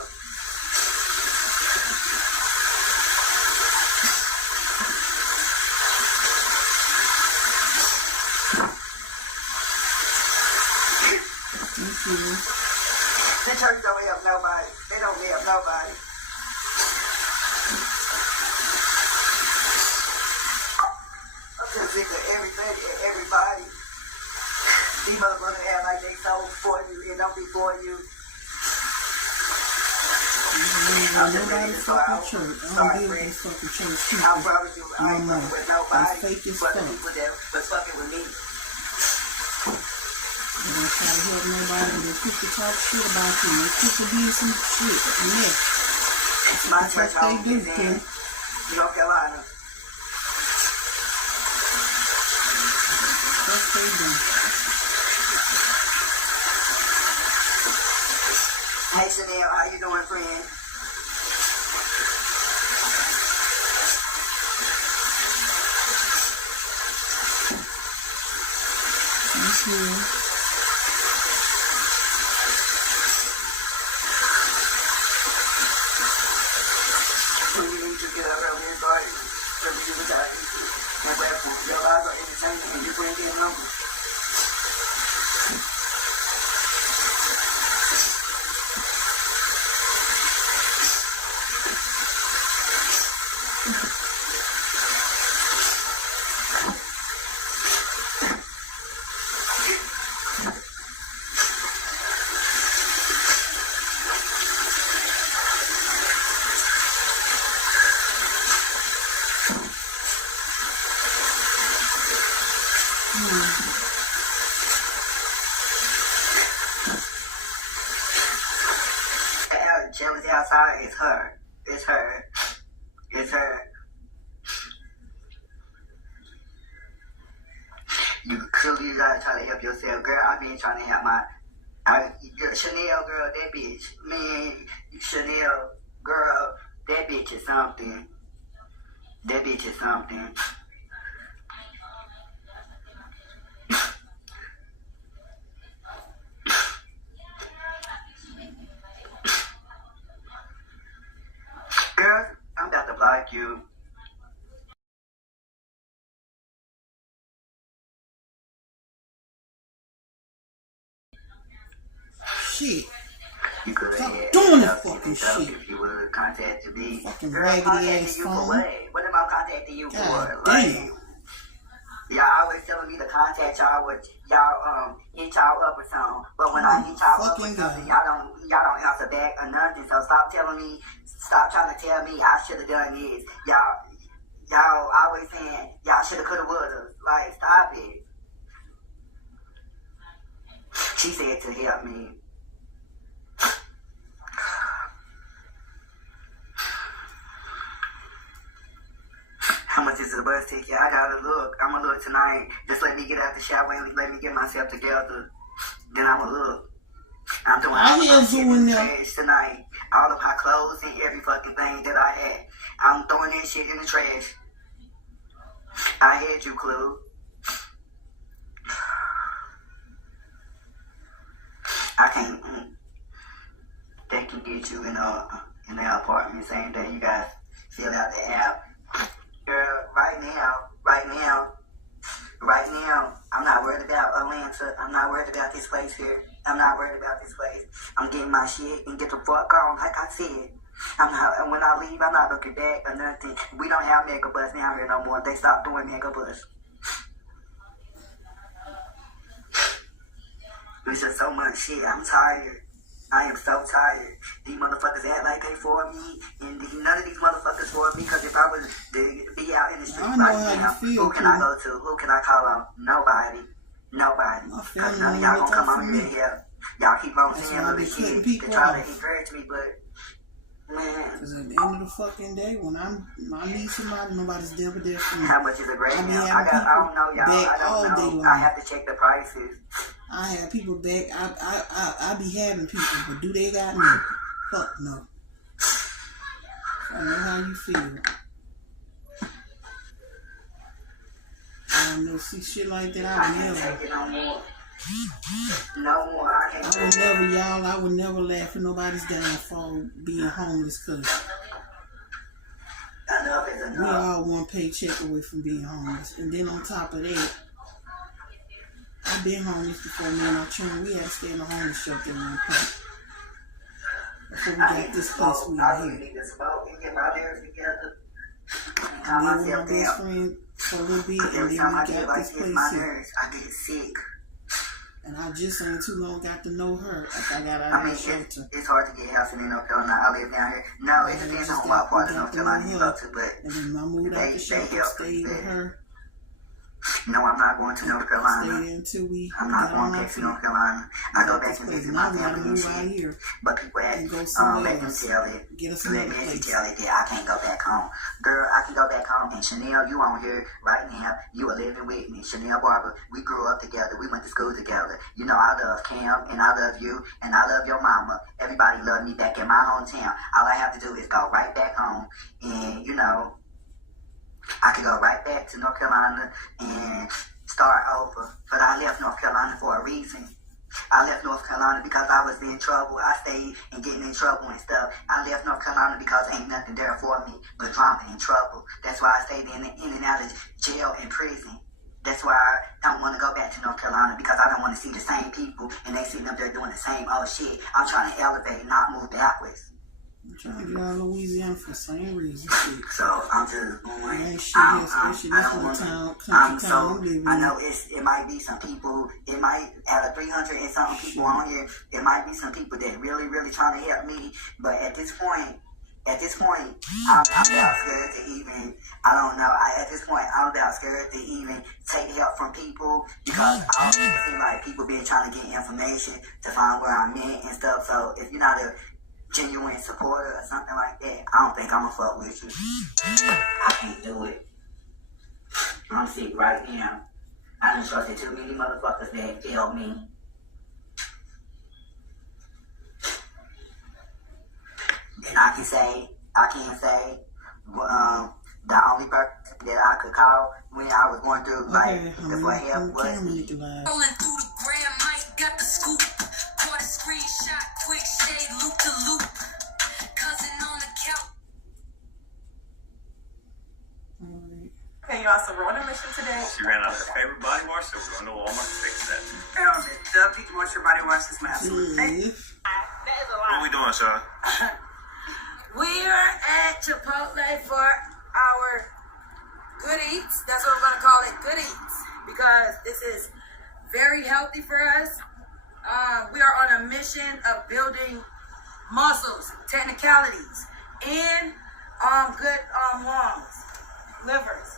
Thank you. The church don't help nobody. They don't help nobody. I'm just sick of everybody. These motherfuckers act like they so for you and don't be for you. I'm just ready to start out. I don't deal with this fucking church people. I promise you, I ain't No fucking with more. nobody They fake as but the fuck. people that was fucking with me. They don't try to help nobody, but they quick to talk shit about you. They quick to do some shit. Yeah. My That's church what home they do, is in Kim. North Carolina. What they do. Hey Chanel, how you doing, friend? Thank you. When you need to get up early and start every single time. And therefore, your lives are entertaining and you bring in numbers. Jealousy outside is her. It's her. It's her. You clearly gotta try to help yourself, girl. I've been trying to help Chanel, girl, that bitch. Man, Chanel, girl, that bitch is something. That bitch is something. Girl, I'm about to block you. Shit. You could Stop have doing this fucking shit. if you would have contacted me. Fucking Girl, raggedy contacting ass you phone. for what? What am I contacting you God for? damn. Y'all always telling me to contact y'all with y'all hit y'all up or something. But when I hit y'all up or Fucking something, God. y'all don't answer back or nothing. So stop trying to tell me I should have done this. Y'all always saying y'all should have could have would have. Like, stop it. She said to help me. How much is the bus ticket? I gotta look. I'm gonna look tonight. Just let me get out the shower and let me get myself together. Then I'm gonna look. I'm doing all of my shit in the trash tonight. All of my clothes and every fucking thing that I had. I'm throwing that shit in the trash. I had you, Clue. I can't. They can get you in their apartment saying that you guys fill out the app. Girl, right now, I'm not worried about Atlanta. I'm not worried about this place here. I'm not worried about this place. I'm getting my shit and get the fuck on, like I said. And when I leave, I'm not looking back or nothing. We don't have Megabus down here no more. They stopped doing Megabus. It's just so much shit. I'm tired. I am so tired. These motherfuckers act like they for me, and none of these motherfuckers for me. Because if I was to be out in the street right now, who can I go to? Who can I call on? Nobody. Because none of y'all gonna come on here and help. Y'all keep on saying little shit to try to encourage me, but man. Because at the end of the fucking day, when I need somebody, nobody's there but there for me. How much is a great I meal? I don't know, y'all. I don't know. I have to check the prices. I have people back. I be having people, but do they got me? Fuck no. I know how you feel. know, see shit like that. I can't take it no more. No more. I can't take it. I would never laugh at nobody's downfall being homeless, because Enough is we enough. all one paycheck away from being homeless. And then on top of that, I've been homeless before. Me and our children, we had to stay in a homeless shelter at one point before we I got need to this place smoke. we I in really here. need to smoke and get my nerves together. And Calm then with my myself best down. friend for a little bit, Because and every then time I we get got like this this, place my here. nerves, I get sick. And I just ain't too long got to know her after I got out I of mean, the shelter. it's hard to get housing in North Carolina. I live down here. No, it depends on what part of North Carolina you go to, but And then I moved out the they shelter, help stayed with us. her, no, I'm not going to North stayed Carolina. there until we I'm got not on going our back to feet. North Carolina. I go Got back this and place. visit Now my we gotta family and move out shit. here But people and go let somewhere them else. tell it. Get us Let another me place. tell it that I can't go back home. Girl, I can go back home. And Chanel, you on here right now. You are living with me. Chanel Barber, we grew up together. We went to school together. You know, I love Cam, and I love you, and I love your mama. Everybody love me back in my hometown. All I have to do is go right back home. And, you know, I could go right back to North Carolina and start over. But I left North Carolina for a reason. I left North Carolina because I was in trouble. I stayed and getting in trouble and stuff. I left North Carolina because ain't nothing there for me but drama and trouble. That's why I stayed in and out of jail and prison. That's why I don't want to go back to North Carolina, because I don't want to see the same people and they sitting up there doing the same old shit. I'm trying to elevate, not move backwards. I'm trying to get out of Louisiana for the same reason. Shit. So I'm just going. Ain't shit here, especially this little town, country town we live in. I know it might be some people. It might out of 300 and something people on here. It might be some people that really trying to help me. But at this point, I'm about scared to even. I don't know. At this point, I'm about scared to even take help from people, because I feel like people been trying to get information to find where I'm at and stuff. So if you're not a genuine supporter or something like that, I don't think I'm gonna fuck with you. I can't do it. I'm sick right now. I done trusted too many motherfuckers that failed me. And I can say, the only person that I could call when I was going through for help was Camera live. Rolling through the Grand Mike, got the scoop. Caught a screenshot, quick shade, loop to loop. Cousin on the couch. Okay, y'all, so we're on a mission today. She ran out of her favorite body wash, so we're going to Walmart to fix that. The people want your body wash this mask. Yeah. What we doing, Sean? We're at Chipotle for our Good Eats. That's what we're going to call it, Good Eats, because this is very healthy for us. We are on a mission of building muscles, technicalities, and good lungs, livers.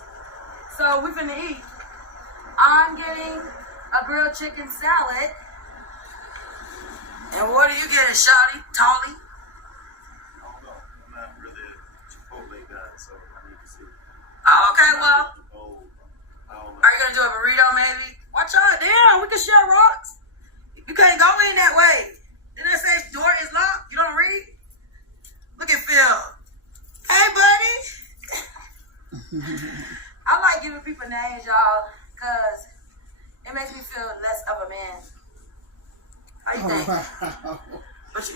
So we're finna eat. I'm getting a grilled chicken salad. And what are you getting, Shawty? Tony? I don't know. I'm not really a Chipotle guy, so I need to see. Oh, okay, well, I don't know. are you gonna do a burrito maybe? Watch out, damn, we can share rocks. You can't go in that way. Didn't it say door is locked? You don't read? Look at Phil. Hey, buddy. I like giving people names, y'all, because it makes me feel less of a man. How you think? Wow. But you,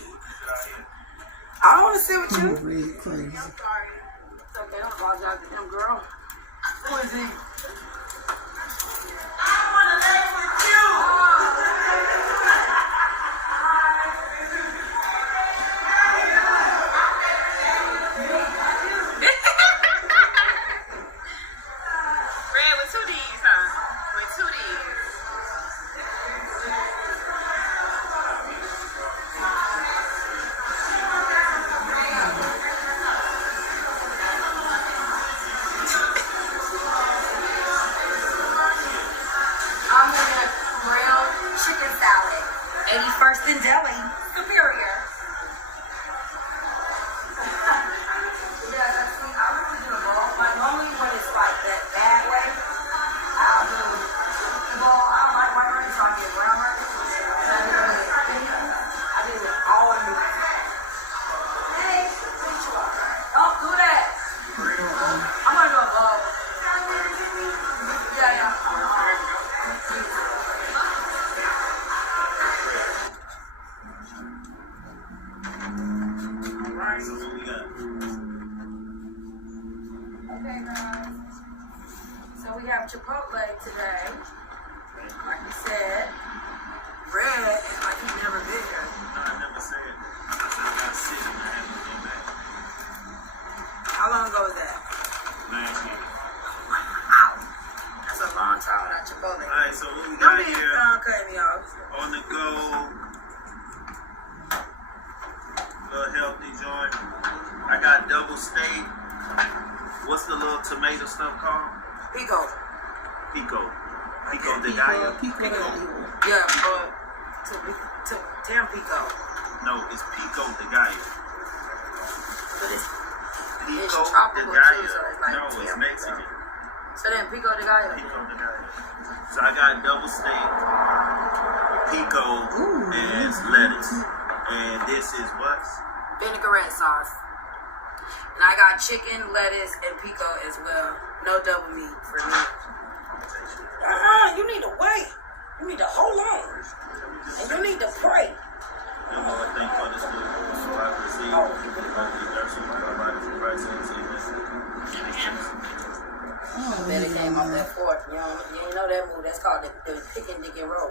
I don't want to sit with you. Red crazy. I'm sorry. It's okay. Don't apologize to them, girl. Who is he? I want to lay with you. Red with two D's, huh? With two D's. Okay, guys. So we have Chipotle today. Like you said, Red is like he's never been here. No, I never said. I got sick and I haven't been back. How long ago was that? Last year. Wow. That's a long time without Chipotle. Alright, so what we Don't got be here cutting me off. on the go. Little healthy joint. I got double steak. What's the little tomato stuff called? Pico. Pico. Pico de gallo. Pico de gallo. Yeah, but to Tampico. No, it's pico de gallo. But it's Pico tropical de gallo. too, so it's like No, it's Tampico. Mexican. So then Pico de Gallo. Pico de gallo. So I got double steak, pico, and lettuce. And this is what? Vinaigrette sauce. And I got chicken, lettuce, and pico as well. No double meat for me. You need to wait. You need to hold on. And you need to pray. You know, I thank for this food. So I receive. There's some Christ Oh, Then it came off that fork. You know that move. That's called the pick and dig and roll.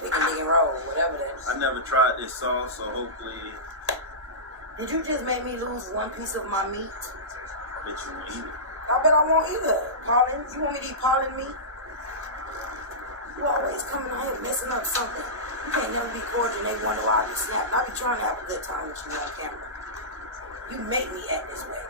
Pick and dig and roll, whatever that is. I never tried this sauce, so hopefully Did you just make me lose one piece of my meat? I bet you won't eat it. I bet I won't either. Pollen, you want me to eat pollen meat? You always coming out here messing up something. You can't never be cordial and they wonder why I be snapping. I be trying to have a good time with you on camera. You make me act this way.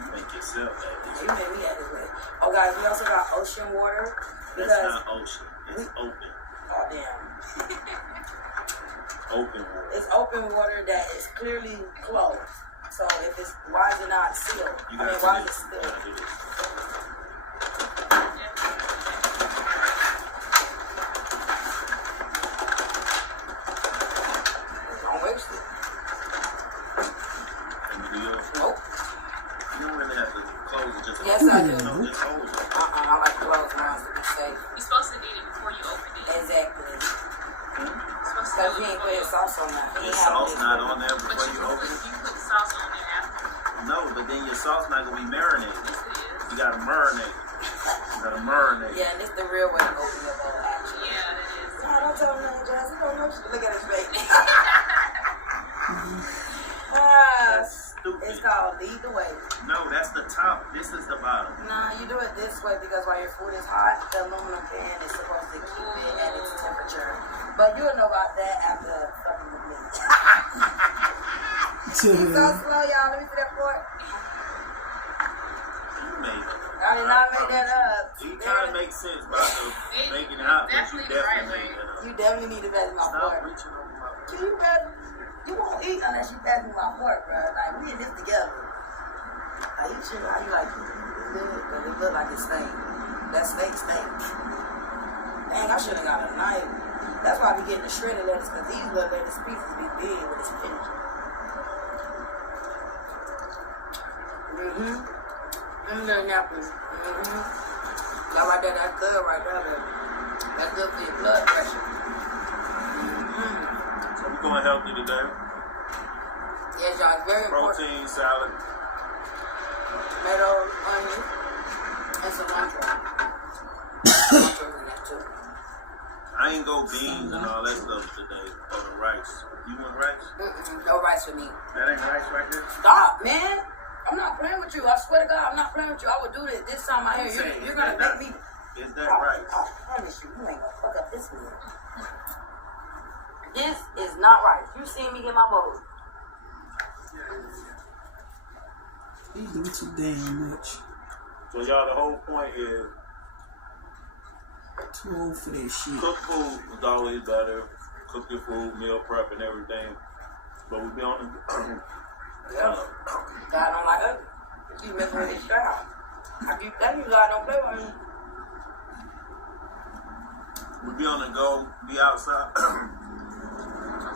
You make yourself that You make me act this way. Oh guys, we also got ocean water. That's not ocean. It's open. Oh damn. Open water. It's open water that is clearly closed. So if it's, why is it not sealed? You I mean, gotta why do is it this. You sealed? gotta do this. Don't waste it. Can you do yours? Nope. You don't really have to close it. Just Yes, hold I it. do. No, just hold it. I like to close mine to be safe. You're supposed to need it before you open it. Exactly. You're supposed to Because do he it ain't before put you his sauce on that. He Your have sauce this. not on there But before you you open it. put the sauce on there after. No, but then your sauce not gonna be marinated. Yes, it is. You gotta marinate. You gotta marinate. Yeah, and this the real way to open your bowl, actually. Yeah, it is. No, don't tell him nothing, Jazz. He don't know shit. Look at his face. That's stupid. It's called lead the way. No, that's the top. This is the bottom. Nah, you do it this way because while your food is hot, the aluminum pan is supposed to keep it at its temperature. But you'll know about that after fucking with me. He's so slow, y'all. Let me see that fork. You made it. I did not make that up. You kind of make sense about the making it hot, but you definitely the right definitely way. made that up. You definitely need to pass me my Stop fork. reaching over my Can you bet? You won't eat unless you pass me my fork, bro. Like, we in this together. Like, you should, how you like it? It's good, but it look like it's stained. That steak stinks. Dang, I should have got a knife. That's why I be getting the shredded lettuce, because these little lettuce pieces be big with the spinach. Them little napkins. That right there, that's good right there, baby. That's good for your blood pressure. So we're going healthy today. Yes, y'all, it's very important. Protein salad. Tomatoes, onions, and cilantro. Cilantro's in that too. I ain't go beans and all that stuff today. Or the rice. You want rice? No rice for me. That ain't rice right there? Stop, man. I'm not playing with you. I swear to God, I'm not playing with you. I would do this time out here. You're gonna make me. Is that rice? I promise you, you ain't gonna fuck up this meal. This is not rice. You seen me get my bowl. You do too damn much. So y'all, the whole point is Too old for that shit. cook food is always better. Cook your food, meal prep and everything. But we be on the Yeah. God don't like us. You messing with his child. I keep telling you, God don't play with me. we be on the go, be outside.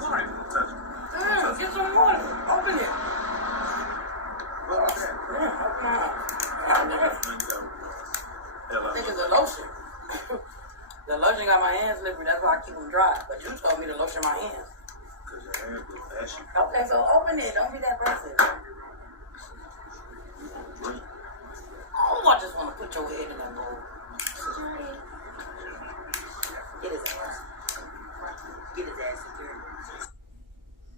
Touch it. Get some water. Open it. Open it. Hell, I think it's the lotion. The lotion got my hands slippery. That's why I keep them dry. But you told me to lotion my hands. because your hands get ashy. Okay, so open it. Don't be that aggressive. Drink. Put your head in that bowl. Get his ass. Get his ass secure.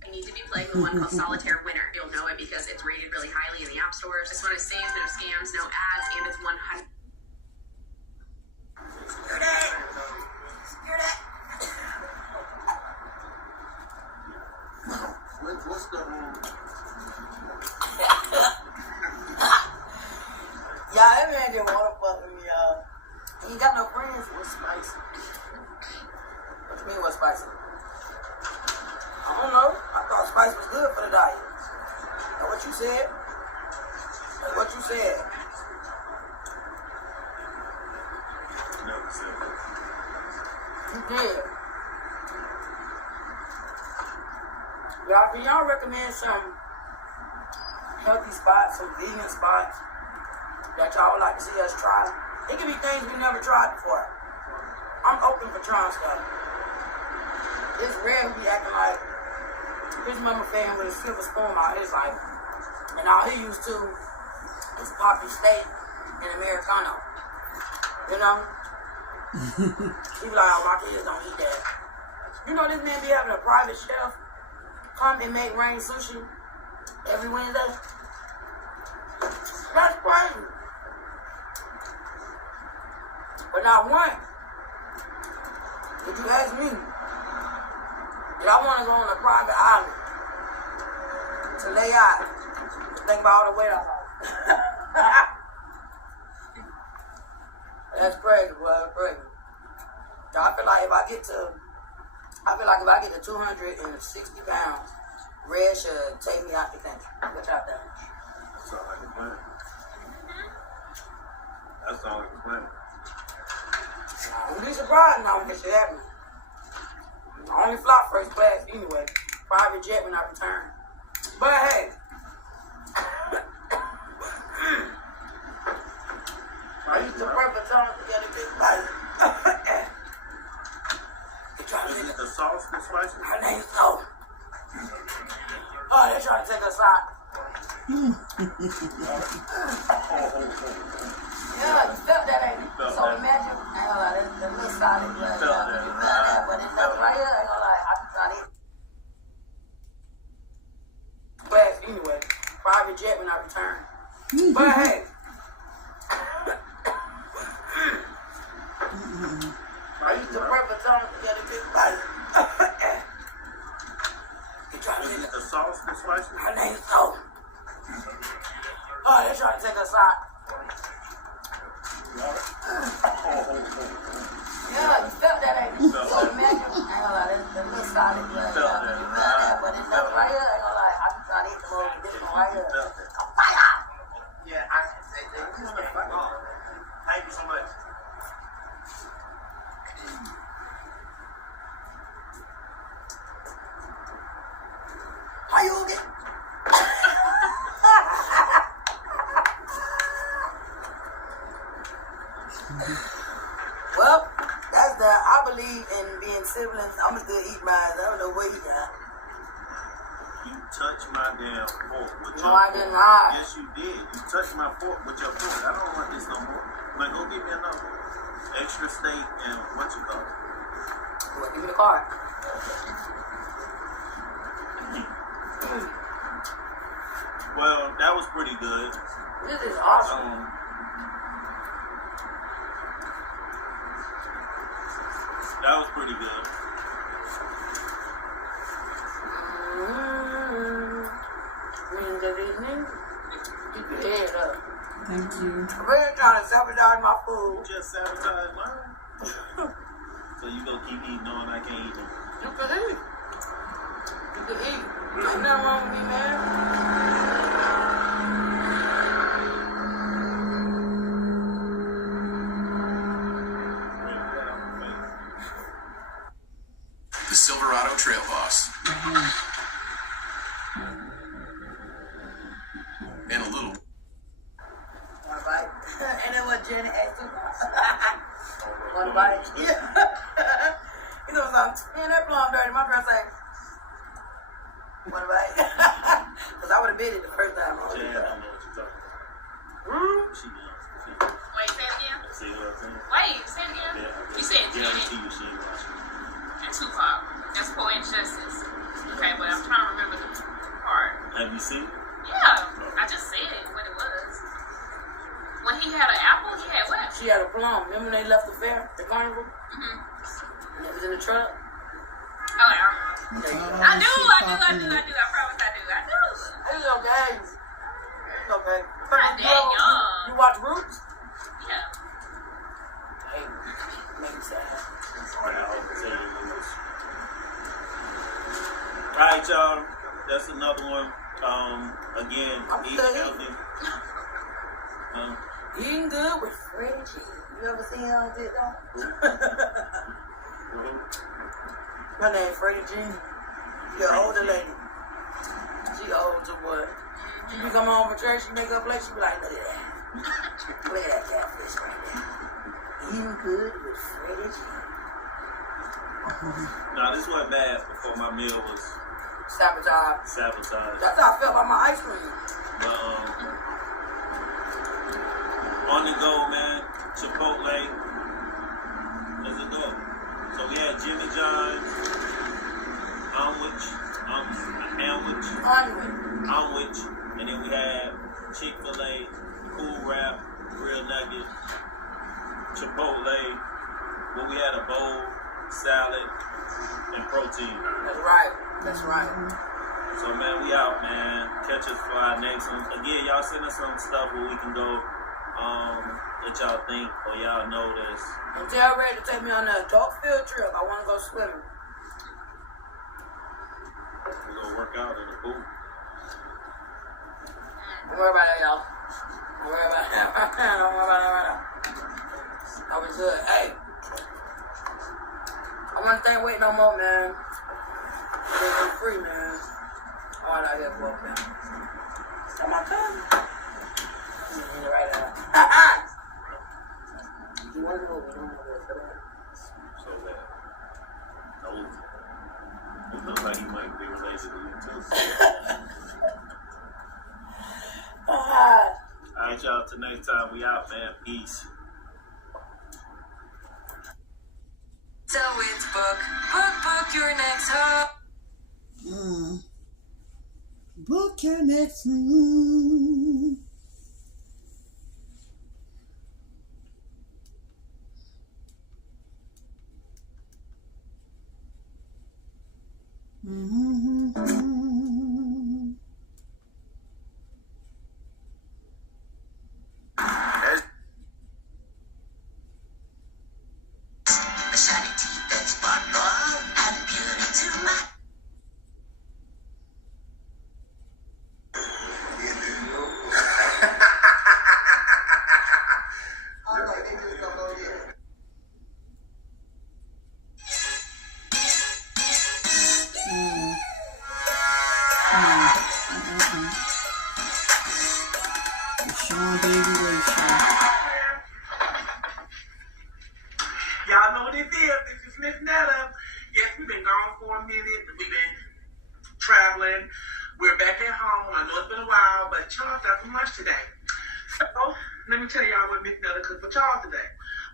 I need to be playing the one called Solitaire Winner. You'll know it because it's rated really highly in the app stores. This one is safe, no scams, no ads, and it's 100. Secure that. Secure that. What's the Y'all, that man didn't want to fuck with me, y'all. He ain't got no friends. What's spicy? What you mean, what's spicy? I don't know. I thought spice was good for the diet. That's what you said. That's what you said. Never said that. You did. Y'all, can y'all recommend some healthy spots, some vegan spots that y'all would like to see us try? It could be things we never tried before. I'm open for trying stuff. It's rare we be acting like his mama fed him with a silver spoon all his life. And all he used to is poppy steak and Americano. You know? He be like, oh, my kids don't eat that. You know this man be having a private chef come and make rain sushi every Wednesday? That's crazy. But not one. If you ask me, did I want to go on a private island to lay out and think about all the weight I lost? That's crazy, boy. That's crazy. So I feel like if I get to 260 pounds, Red should take me out the country. What y'all think? That sounds like a plan. That sounds like a plan. I wouldn't be surprised now when this shit happens. I only fly first class anyway. Private jet when I return. But hey. I used to work for time to get a big bite. Is it the sauce that's spicy? Her name's No. Oh, they're trying to take us out. Yeah, you felt that, ain't you? So imagine, I ain't gonna lie, the little solid blood. You felt that, but it's nothing right here, I ain't gonna lie, I be trying to eat. But anyway, private jet when I return. But hey. I used to work for time to get a big bite. Is it the sauce that's spicy? Her name's No. Oh, they're trying to take us out. Yeah, you felt that, ain't you? So imagine, I ain't gonna lie, the little solid blood. You felt that, but it's nothing right here, I ain't gonna lie, I be trying to eat the little this one right here. I'm fire! Yeah, thank you so much. How you get? Well, that's I believe in being siblings. I'ma still eat mine. I don't know what he got. You touched my damn fork with your No, I did not. Yes, you did. You touched my fork with your fork. I don't want this no more. Like, go get me another extra steak and what you call it. Well, give me the card. Well, that was pretty good. This is awesome. That was pretty good. Good evening. Keep your head up. Thank you. I'm really trying to sabotage my food. Just sabotage mine. So you gonna keep eating knowing I can't eat them? You can eat. You can eat. Ain't nothing wrong with me, man. The Silverado Trail Boss. And a little. One bite. And then what Jenny asked too. One bite. Yeah. You know something? Man, that plum dirty. My girl say, one bite. Because I would have bit it the first time. Jan, I know what you're talking about. She knows. Wait, say See what I'm saying? Wait, say it again. Yeah. You said Janet Guarantee you she ain't watching. and Tupac. That's Poetic Justice. Okay, but I'm trying to remember the part. Have you seen it? Yeah, I just said what it was. When he had an apple, he had what? She had a plum. Remember when they left the fair, the carnival? Mm-hmm. And it was in the truck? Oh, yeah. I do. I promise I do. It's okay. It's okay. Not that young. You watch Roots? Yeah. Hey, make me sad. Alright, y'all. That's another one. Again, eat healthy. Eating good with Freddie G. You ever seen her on TikTok? My name Freddie G. She an older lady. She old to what? She be coming home from church, she make up late, she be like, look at that. Look at that catfish right there. Eating good with Freddie G. Now, this wasn't bad before my meal was Sabotage. sabotaged. That's how I felt about my ice cream. But, on the go, man. Chipotle. Let's go. So we had Jimmy John's, Amwich, and then we had Chick-fil-A, Cool Wrap, Real Nugget, Chipotle. Well, we had a bowl, salad, and protein. That's right. So, man, we out, man. Catch us for our next one. Again, y'all send us some stuff where we can go that y'all think or y'all know this. And tell Ray to take me on that adult field trip. I want to go swimming. We're going to work out in the pool. Don't worry about that, y'all. Don't worry about that. Don't worry about that right now. That was good. Hey. I want to thank Wait No More, man. It's free, man. All out here for man. Got my cousin. Right now. You want to go? So bad. It looks like he might be related to you too. Alright, y'all. Till next time, we out, man. Peace. So it's book your next home. Book your next Shiny teeth that sparkle, add beauty to my. Sean Baby Ray Show. Y'all know what this is. This is Miss Netta. Yes, we've been gone for a minute. We've been traveling. We're back at home. I know it's been a while, but Charles got some lunch today. So, let me tell y'all what Miss Netta cooked for Charles today.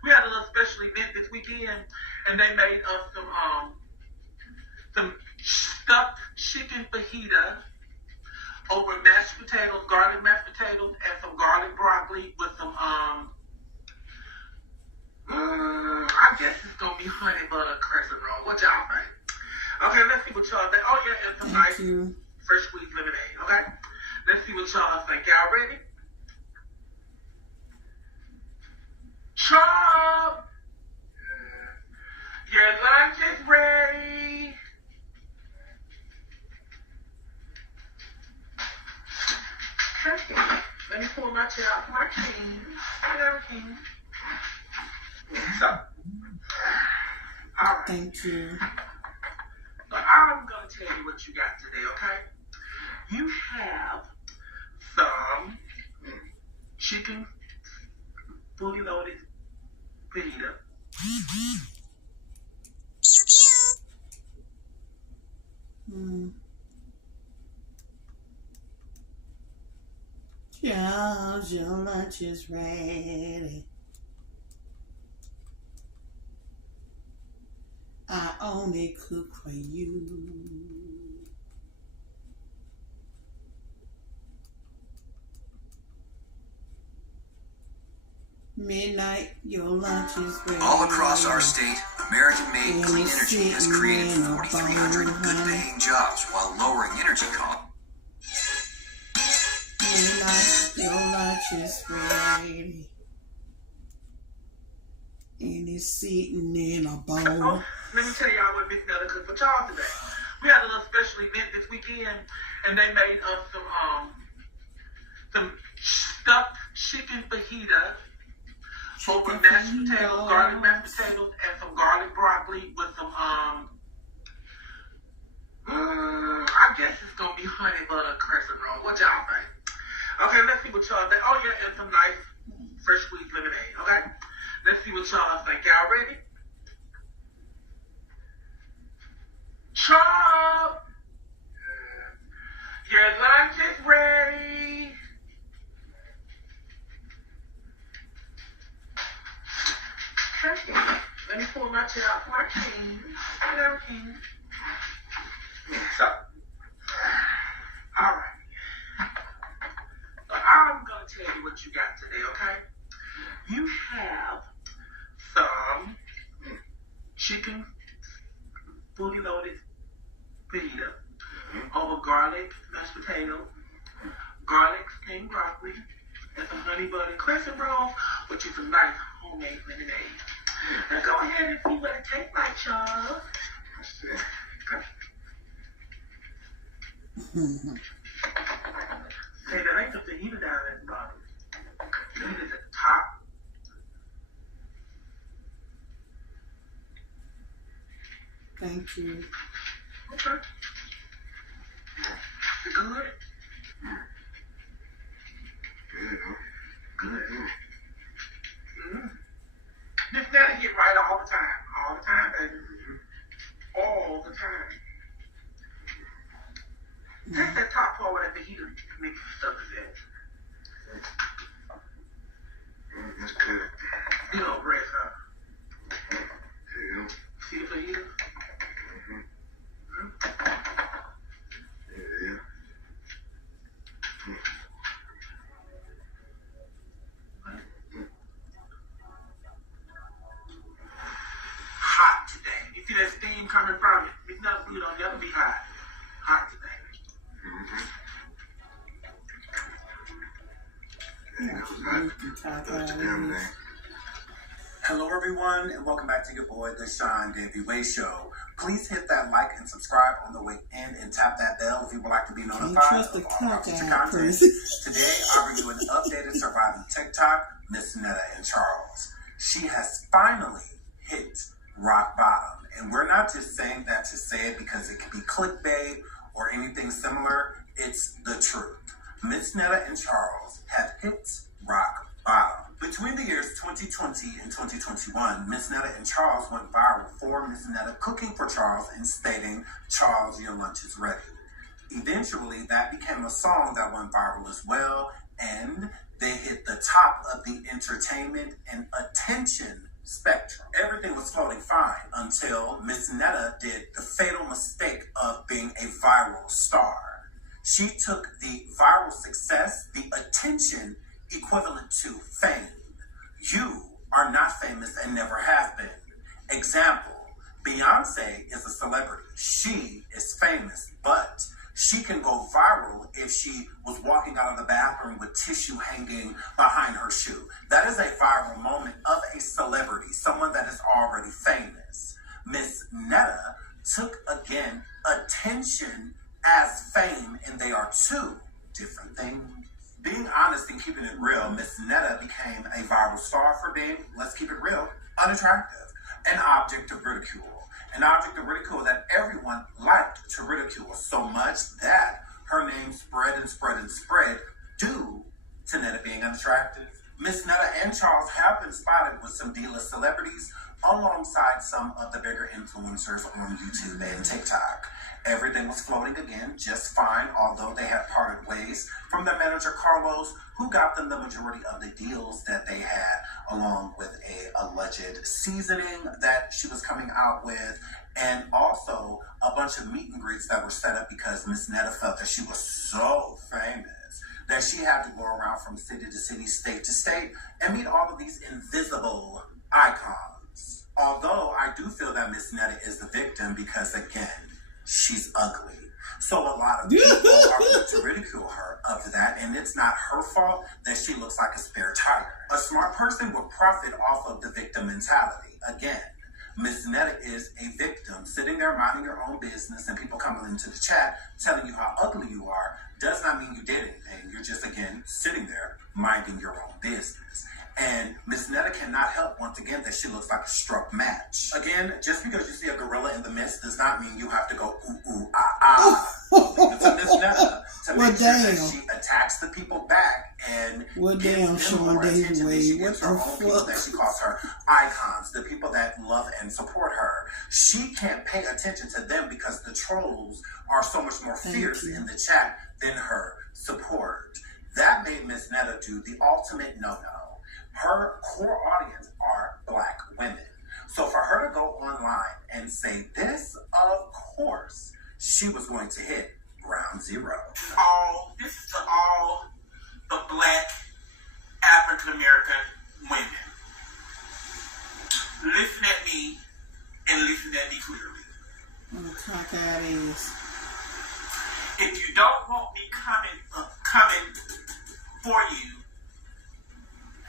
We had a little special event this weekend, and they made us some stuffed chicken fajita over mashed potatoes, garlic mashed potatoes, and some garlic broccoli with some I guess it's gonna be honey butter crescent roll. What y'all think? Okay, let's see what y'all think. Oh yeah, and some nice fresh squeezed lemonade. Okay, let's see what y'all think. Y'all ready? Charles, your lunch is ready. Okay, let me pull my chair out for my king. Hello, king. So, all right. Thank you. So I'm going to tell you what you got today, okay? You have some chicken fully loaded fajita. Charles, your lunch is ready. I only cook for you. Midnight, your lunch is ready. All across our state, American-made clean energy has created 4,300 good-paying jobs while lowering energy costs. Midnight, your lunch is ready. And it's sitting in a bowl. Oh, let me tell y'all what Miss Netta cooked for y'all today. We had a little special event this weekend, and they made us some stuffed chicken fajita over mashed potatoes, garlic mashed potatoes, and some garlic broccoli with some I guess it's gonna be honey butter crescent roll. What y'all think? Okay, let's see what y'all think. Oh yeah, and some nice fresh squeezed lemonade. Okay, let's see what y'all think. Y'all ready? Chop! Your lunch is ready. Okay, let me pull my chair out for our king. Hello, king. So, all right. So I'm gonna tell you what you got today, okay? You have some chicken fully loaded fajita over garlic mashed potato, garlic steamed broccoli, and some honey butter crescent rolls, which is a nice homemade lemonade. Now go ahead and see what it tastes like, y'all. Say that ain't the fajita down at the bottom. That is at the top. Thank you. Okay. Good. Good. Miss Netta get right all the time. All the time, baby. All the time. Take that top part where that fajita mix stuff is at. That's good. Good old bread, huh? There you go. See the fajita? Yeah. Hot today. You see that steam coming from it? It's not good on never be hot. Hot today. Hello everyone and welcome back to your boy the Sean Davey Way Show. Please hit that like and subscribe on the way in and tap that bell if you would like to be notified of all our future content. Today I bring you an updated surviving TikTok, Miss Netta and Charles. She has finally hit rock bottom. And we're not just saying that to say it because it could be clickbait or anything similar. It's the truth. Miss Netta and Charles have hit rock bottom. Between the years 2020 and 2021, Miss Netta and Charles went viral for Miss Netta cooking for Charles and stating, "Charles, your lunch is ready." Eventually, that became a song that went viral as well, and they hit the top of the entertainment and attention spectrum. Everything was floating fine until Miss Netta did the fatal mistake of being a viral star. She took the viral success, the attention, equivalent to fame. You are not famous and never have been. Example, Beyonce is a celebrity. She is famous, but she can go viral if she was walking out of the bathroom with tissue hanging behind her shoe. That is a viral moment of a celebrity, someone that is already famous. Miss Netta took, again, attention as fame, and they are two different things. Being honest and keeping it real, Miss Netta became a viral star for being, let's keep it real, unattractive, an object of ridicule. An object of ridicule that everyone liked to ridicule so much that her name spread and spread and spread due to Netta being unattractive. Miss Netta and Charles have been spotted with some D-list celebrities alongside some of the bigger influencers on YouTube and TikTok. Everything was floating again just fine, although they had parted ways from their manager Carlos, who got them the majority of the deals that they had, along with a alleged seasoning that she was coming out with, and also a bunch of meet and greets that were set up because Miss Netta felt that she was so famous that she had to go around from city to city, state to state, and meet all of these invisible icons. Although I do feel that Miss Netta is the victim because, again, she's ugly. So a lot of people are going to ridicule her of that, and it's not her fault that she looks like a spare tire. A smart person would profit off of the victim mentality. Again, Miss Netta is a victim, sitting there minding your own business, and people coming into the chat telling you how ugly you are does not mean you did anything. You're just, again, sitting there minding your own business. And Miss Netta cannot help, once again, that she looks like a struck match. Again, just because you see a gorilla in the mist does not mean you have to go ooh, ooh, ah, ah. To Miss Netta to make sure that she attacks the people back and gives them more attention than she gives her own people that she calls her icons, the people that love and support her. She can't pay attention to them because the trolls are so much more fierce in the chat than her support. That made Miss Netta do the ultimate no-no. Her core audience are Black women. So for her to go online and say this, of course, she was going to hit ground zero. This is to all the Black African American women. Listen at me and listen at me clearly. If you don't want me coming for you,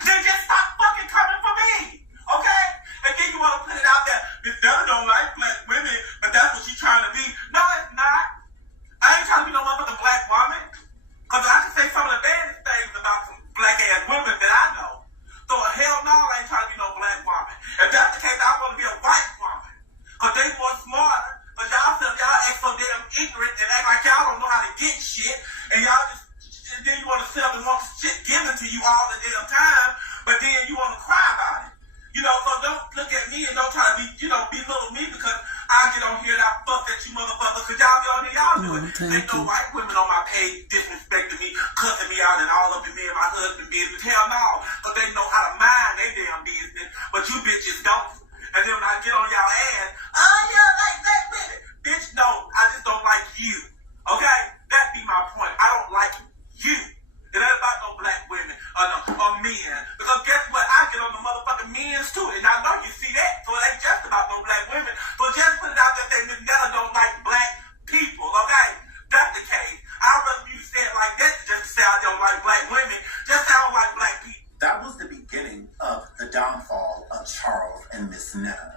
then just stop fucking coming for me, okay? And then you want to put it out there, Miss Netta don't like Black women, but that's what she's trying to be. No, it's not. I ain't trying to be no motherfucking Black woman. Because I can say some of the baddest things about some Black-ass women that I know. So hell no, I ain't trying to be no Black woman. If that's the case, I want to be a white woman. Because they more smarter. Because y'all act so damn ignorant and act like y'all don't know how to get shit. And y'all just, then you want to sit up and want shit given to you all the damn time, but then you want to cry about it. You know, so don't look at me and don't try to be, belittle me because I get on here and I fuck at you motherfuckers because y'all get on here, y'all do it. Ain't no white women on my page disrespecting me, cussing me out and all up in me and my husband business. Hell no, because they know how to mind their damn business, but you bitches don't. And then when I get on y'all ass, oh yeah, like Black women. Bitch, no, I just don't like you. Okay? That be my point. I don't like you. It ain't about no Black women or men. Because guess what? I get on the motherfucking men's too. And I know you see that. So it ain't just about no Black women. So just put it out there that Miss Netta don't like Black people. Okay? That's the case. I'd rather you say it like that than just to say I don't like Black women. Just say I don't like Black people. That was the beginning of the downfall of Charles and Miss Netta.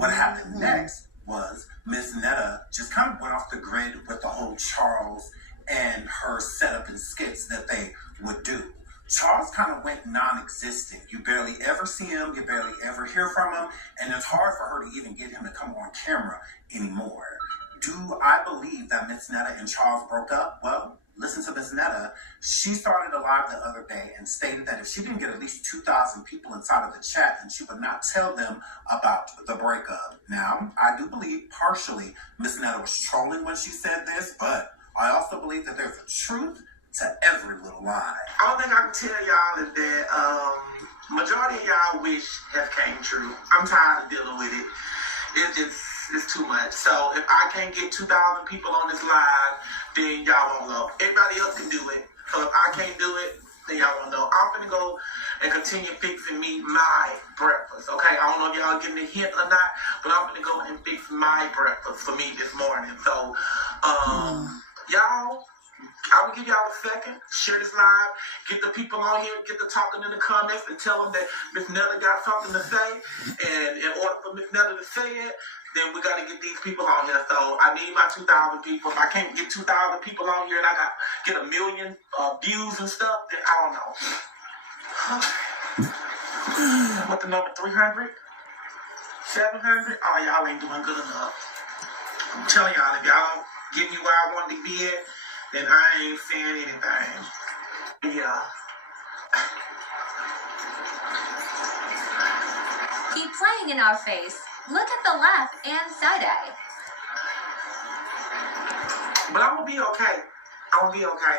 What happened next was Miss Netta just kind of went off the grid with the whole Charles and her setup and skits that they would do. Charles kind of went non-existent. You barely ever see him, you barely ever hear from him, and it's hard for her to even get him to come on camera anymore. Do I believe that Miss Netta and Charles broke up? Well, listen to Miss Netta. She started a live the other day and stated that if she didn't get at least 2,000 people inside of the chat, then she would not tell them about the breakup. Now, I do believe partially Miss Netta was trolling when she said this, but I also believe that there's a truth to every little lie. All thing I can tell y'all is that majority of y'all wish have came true. I'm tired of dealing with it. It's too much. So if I can't get 2,000 people on this live, then y'all won't know. Everybody else can do it. So if I can't do it, then y'all won't know. I'm gonna go and continue fixing me my breakfast. Okay, I don't know if y'all getting a hint or not, but I'm gonna go and fix my breakfast for me this morning. So y'all, I will give y'all a second. Share this live. Get the people on here. Get the talking in the comments and tell them that Miss Netta got something to say. And in order for Miss Netta to say it, then we got to get these people on here. So I need my 2,000 people. If I can't get 2,000 people on here and I got get 1 million views and stuff, then I don't know. What the number? 300? 700? Oh, y'all ain't doing good enough. I'm telling y'all, if y'all don't get me where I want to be at, then I ain't saying anything. Yeah. playing in our face. Look at the left and side eye. But I'm gonna be okay. I'm gonna be okay.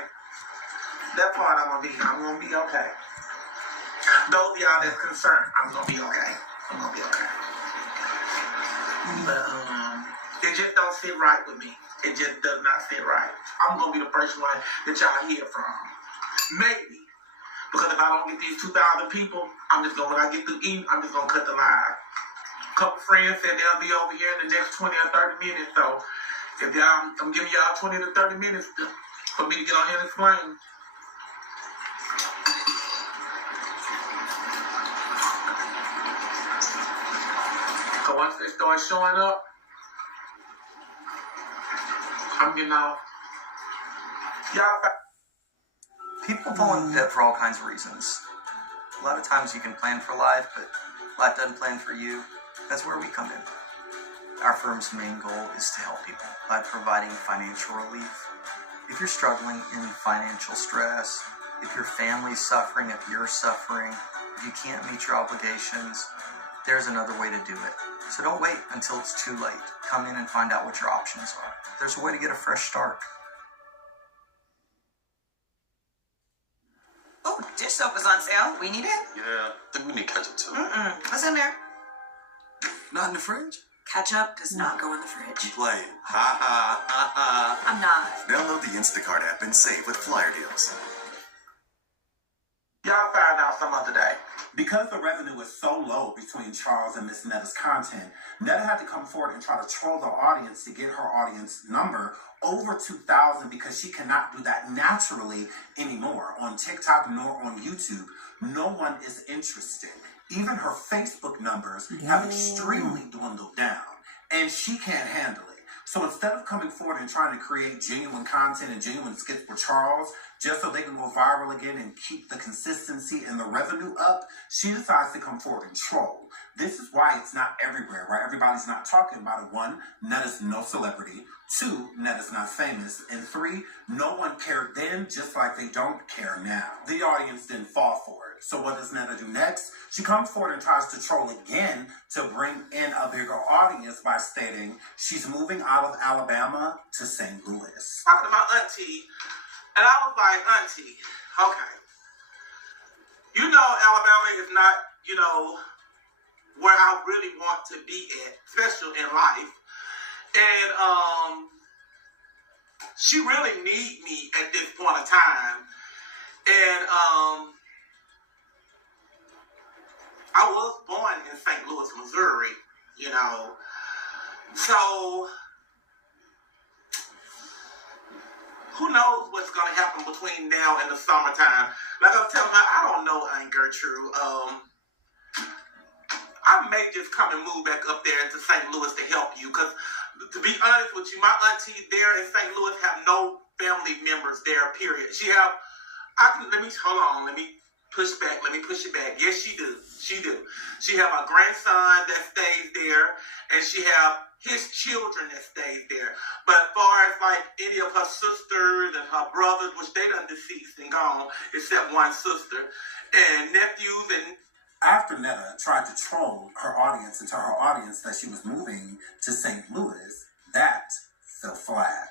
That part I'm gonna be okay. Those of y'all that's concerned, I'm gonna be okay. I'm gonna be okay. But it just don't sit right with me. It just does not sit right. I'm gonna be the first one that y'all hear from. Maybe. Because if I don't get these 2,000 people, I'm just gonna, when I get through eating, I'm just gonna cut the line. A couple friends said they'll be over here in the next 20 or 30 minutes. So if y'all, I'm giving y'all 20 to 30 minutes for me to get on here and explain. So once they start showing up, I'm getting off. Y'all. People fall into debt for all kinds of reasons. A lot of times you can plan for life, but life doesn't plan for you. That's where we come in. Our firm's main goal is to help people by providing financial relief. If you're struggling in financial stress, if your family's suffering, if you're suffering, if you can't meet your obligations, there's another way to do it. So don't wait until it's too late. Come in and find out what your options are. There's a way to get a fresh start. Oh, dish soap is on sale. We need it? Yeah, I think we need ketchup too. What's in there? Not in the fridge? Ketchup does not go in the fridge. You playing. Ha ha ha ha. I'm not. Download the Instacart app and save with flyer deals. Y'all find out some other day. Because the revenue was so low between Charles and Miss Netta's content, Netta had to come forward and try to troll the audience to get her audience number over 2,000 because she cannot do that naturally anymore on TikTok nor on YouTube. No one is interested. Even her Facebook numbers have extremely dwindled down, and she can't handle it. So instead of coming forward and trying to create genuine content and genuine skits for Charles, just so they can go viral again and keep the consistency and the revenue up, she decides to come forward and troll. This is why it's not everywhere, right? Everybody's not talking about it. 1, Netta's no celebrity. 2, Netta's not famous. And 3, no one cared then, just like they don't care now. The audience didn't fall for it. So what does Netta do next? She comes forward and tries to troll again to bring in a bigger audience by stating she's moving out of Alabama to St. Louis. Talking to my auntie, and I was like, auntie, okay. You know Alabama is not, where I really want to be at, especially in life. And she really need me at this point of time. And I was born in St. Louis, Missouri, So who knows what's going to happen between now and the summertime. Like I was telling her, I don't know, Aunt Gertrude. I may just come and move back up there into St. Louis to help you. Because to be honest with you, my auntie there in St. Louis have no family members there, period. Let me push it back. Yes, she do. She have a grandson that stays there, and she have his children that stays there. But as far as like any of her sisters and her brothers, which they done deceased and gone, except one sister, and nephews and... After Netta tried to troll her audience and tell her audience that she was moving to St. Louis, that fell flat.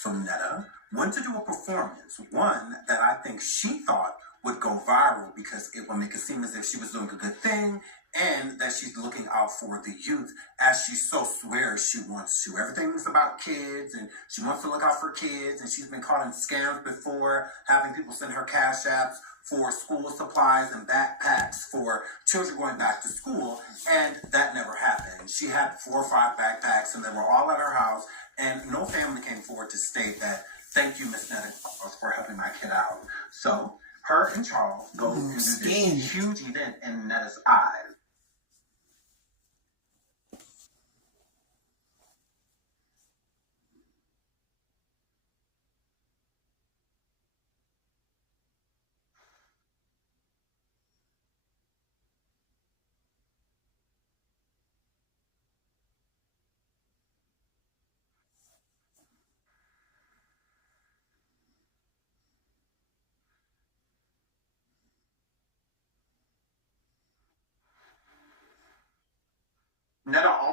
So Netta went to do a performance, one that I think she thought would go viral because it would make it seem as if she was doing a good thing and that she's looking out for the youth as she so swears she wants to. Everything's about kids and she wants to look out for kids, and she's been caught in scams before, having people send her cash apps for school supplies and backpacks for children going back to school, and that never happened. She had 4 or 5 backpacks and they were all at her house, and no family came forward to state that, thank you, Miss Netta, for helping my kid out. So her and Charles go into this huge event in Netta's eyes.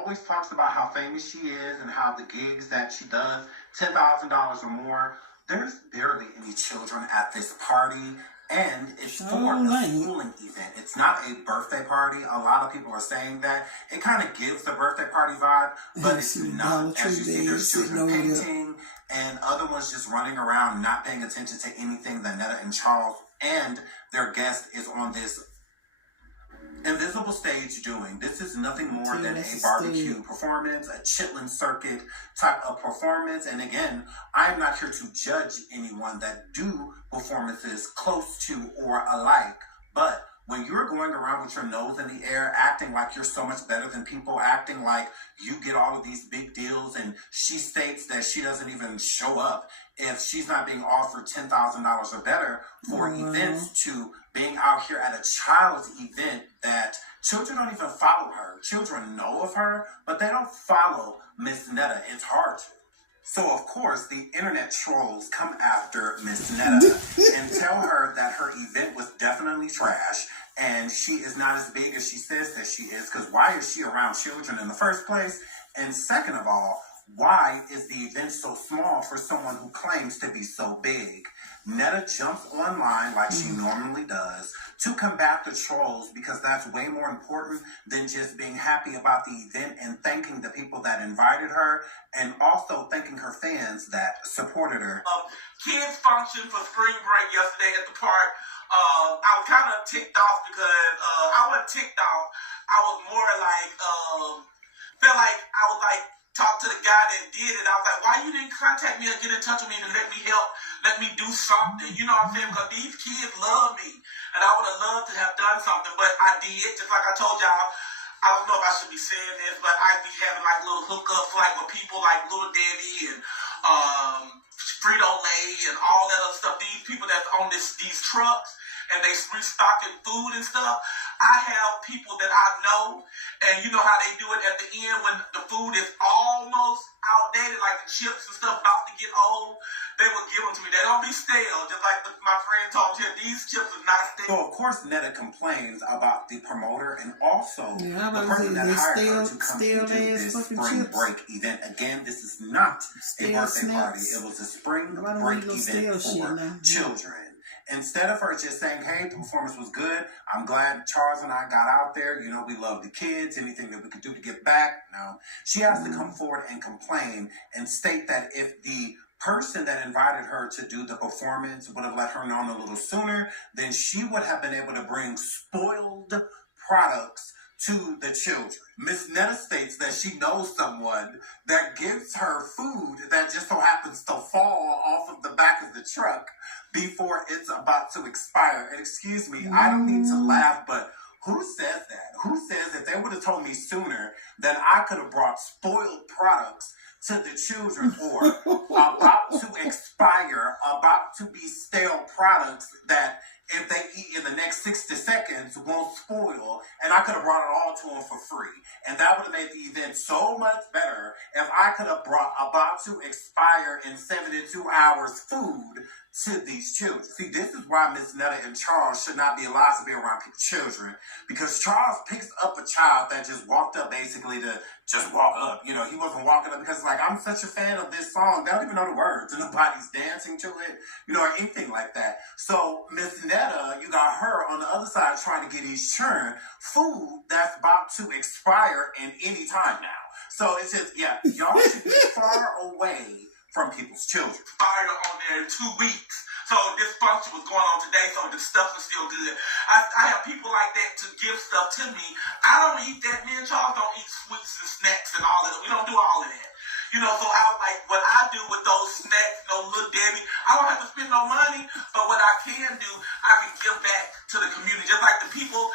always talks about how famous she is and how the gigs that she does, $10,000 or more. There's barely any children at this party, and it's for a schooling event. It's not a birthday party. A lot of people are saying that. It kind of gives the birthday party vibe, but it's not. As you see, there's children painting, and other ones just running around, not paying attention to anything that Netta and Charles and their guest is on this invisible stage doing. This is nothing more than a barbecue performance, a chitlin circuit type of performance. And again, I'm not here to judge anyone that do performances close to or alike, but when you're going around with your nose in the air, acting like you're so much better than people, acting like you get all of these big deals, and she states that she doesn't even show up if she's not being offered $10,000 or better for events, to being out here at a child's event that children don't even follow her. Children know of her, but they don't follow Miss Netta. It's hard to. So, of course, the internet trolls come after Miss Netta and tell her that her event was definitely trash and she is not as big as she says that she is, because why is she around children in the first place? And second of all, why is the event so small for someone who claims to be so big? Netta jumps online like she normally does to combat the trolls, because that's way more important than just being happy about the event and thanking the people that invited her, and also thanking her fans that supported her. Kids function for spring break yesterday at the park. I was kind of ticked off because I wasn't ticked off. I was more like, felt like I was like, talked to the guy that did it. I was like, why you didn't contact me or get in touch with me to let me help, let me do something? You know what I'm saying? Because these kids love me, and I would have loved to have done something, but I did. Just like I told y'all, I don't know if I should be saying this, but I be having like little hookups like with people like Little Debbie and Frito-Lay and all that other stuff. These people that's on these trucks and they restocking food and stuff. I have people that I know, and you know how they do it at the end when the food is almost outdated, like the chips and stuff about to get old, they will give them to me. They don't be stale, just like my friend told me, these chips are not stale. So, of course, Netta complains about the promoter and also the person that hired her to come and do this spring break event. Again, this is not a birthday party. It was a spring break event for children. Instead of her just saying, hey, the performance was good, I'm glad Charles and I got out there, you know, we love the kids, anything that we could do to give back. No, she has to come forward and complain and state that if the person that invited her to do the performance would have let her know a little sooner, then she would have been able to bring spoiled products to the children. Miss Netta states that she knows someone that gives her food that just so happens to fall off of the back of the truck before it's about to expire. And excuse me, I don't need to laugh, but who says that? Who says if they would have told me sooner, then I could have brought spoiled products to the children, or about to expire, about to be stale products that if they eat in the next 60 seconds won't spoil, and I could have brought it all to them for free. And that would have made the event so much better if I could have brought about to expire in 72 hours food to these children. See, this is why Miss Netta and Charles should not be allowed to be around children, because Charles picks up a child that just walked up basically to just walk up. You know, he wasn't walking up because like, I'm such a fan of this song. They don't even know the words and nobody's dancing to it, you know, or anything like that. So Miss Netta, you got her on the other side trying to get these children food that's about to expire in any time now. So it's just, yeah, y'all should be far away from people's children. Expired on there in 2 weeks. So this function was going on today, so the stuff is still good. I have people like that to give stuff to me. I don't eat that. Me and Charles don't eat sweets and snacks and all that. We don't do all of that. You know, so I like what I do with those snacks, no Little Debbie. I don't have to spend no money, but what I can do, I can give back to the community. Just like the people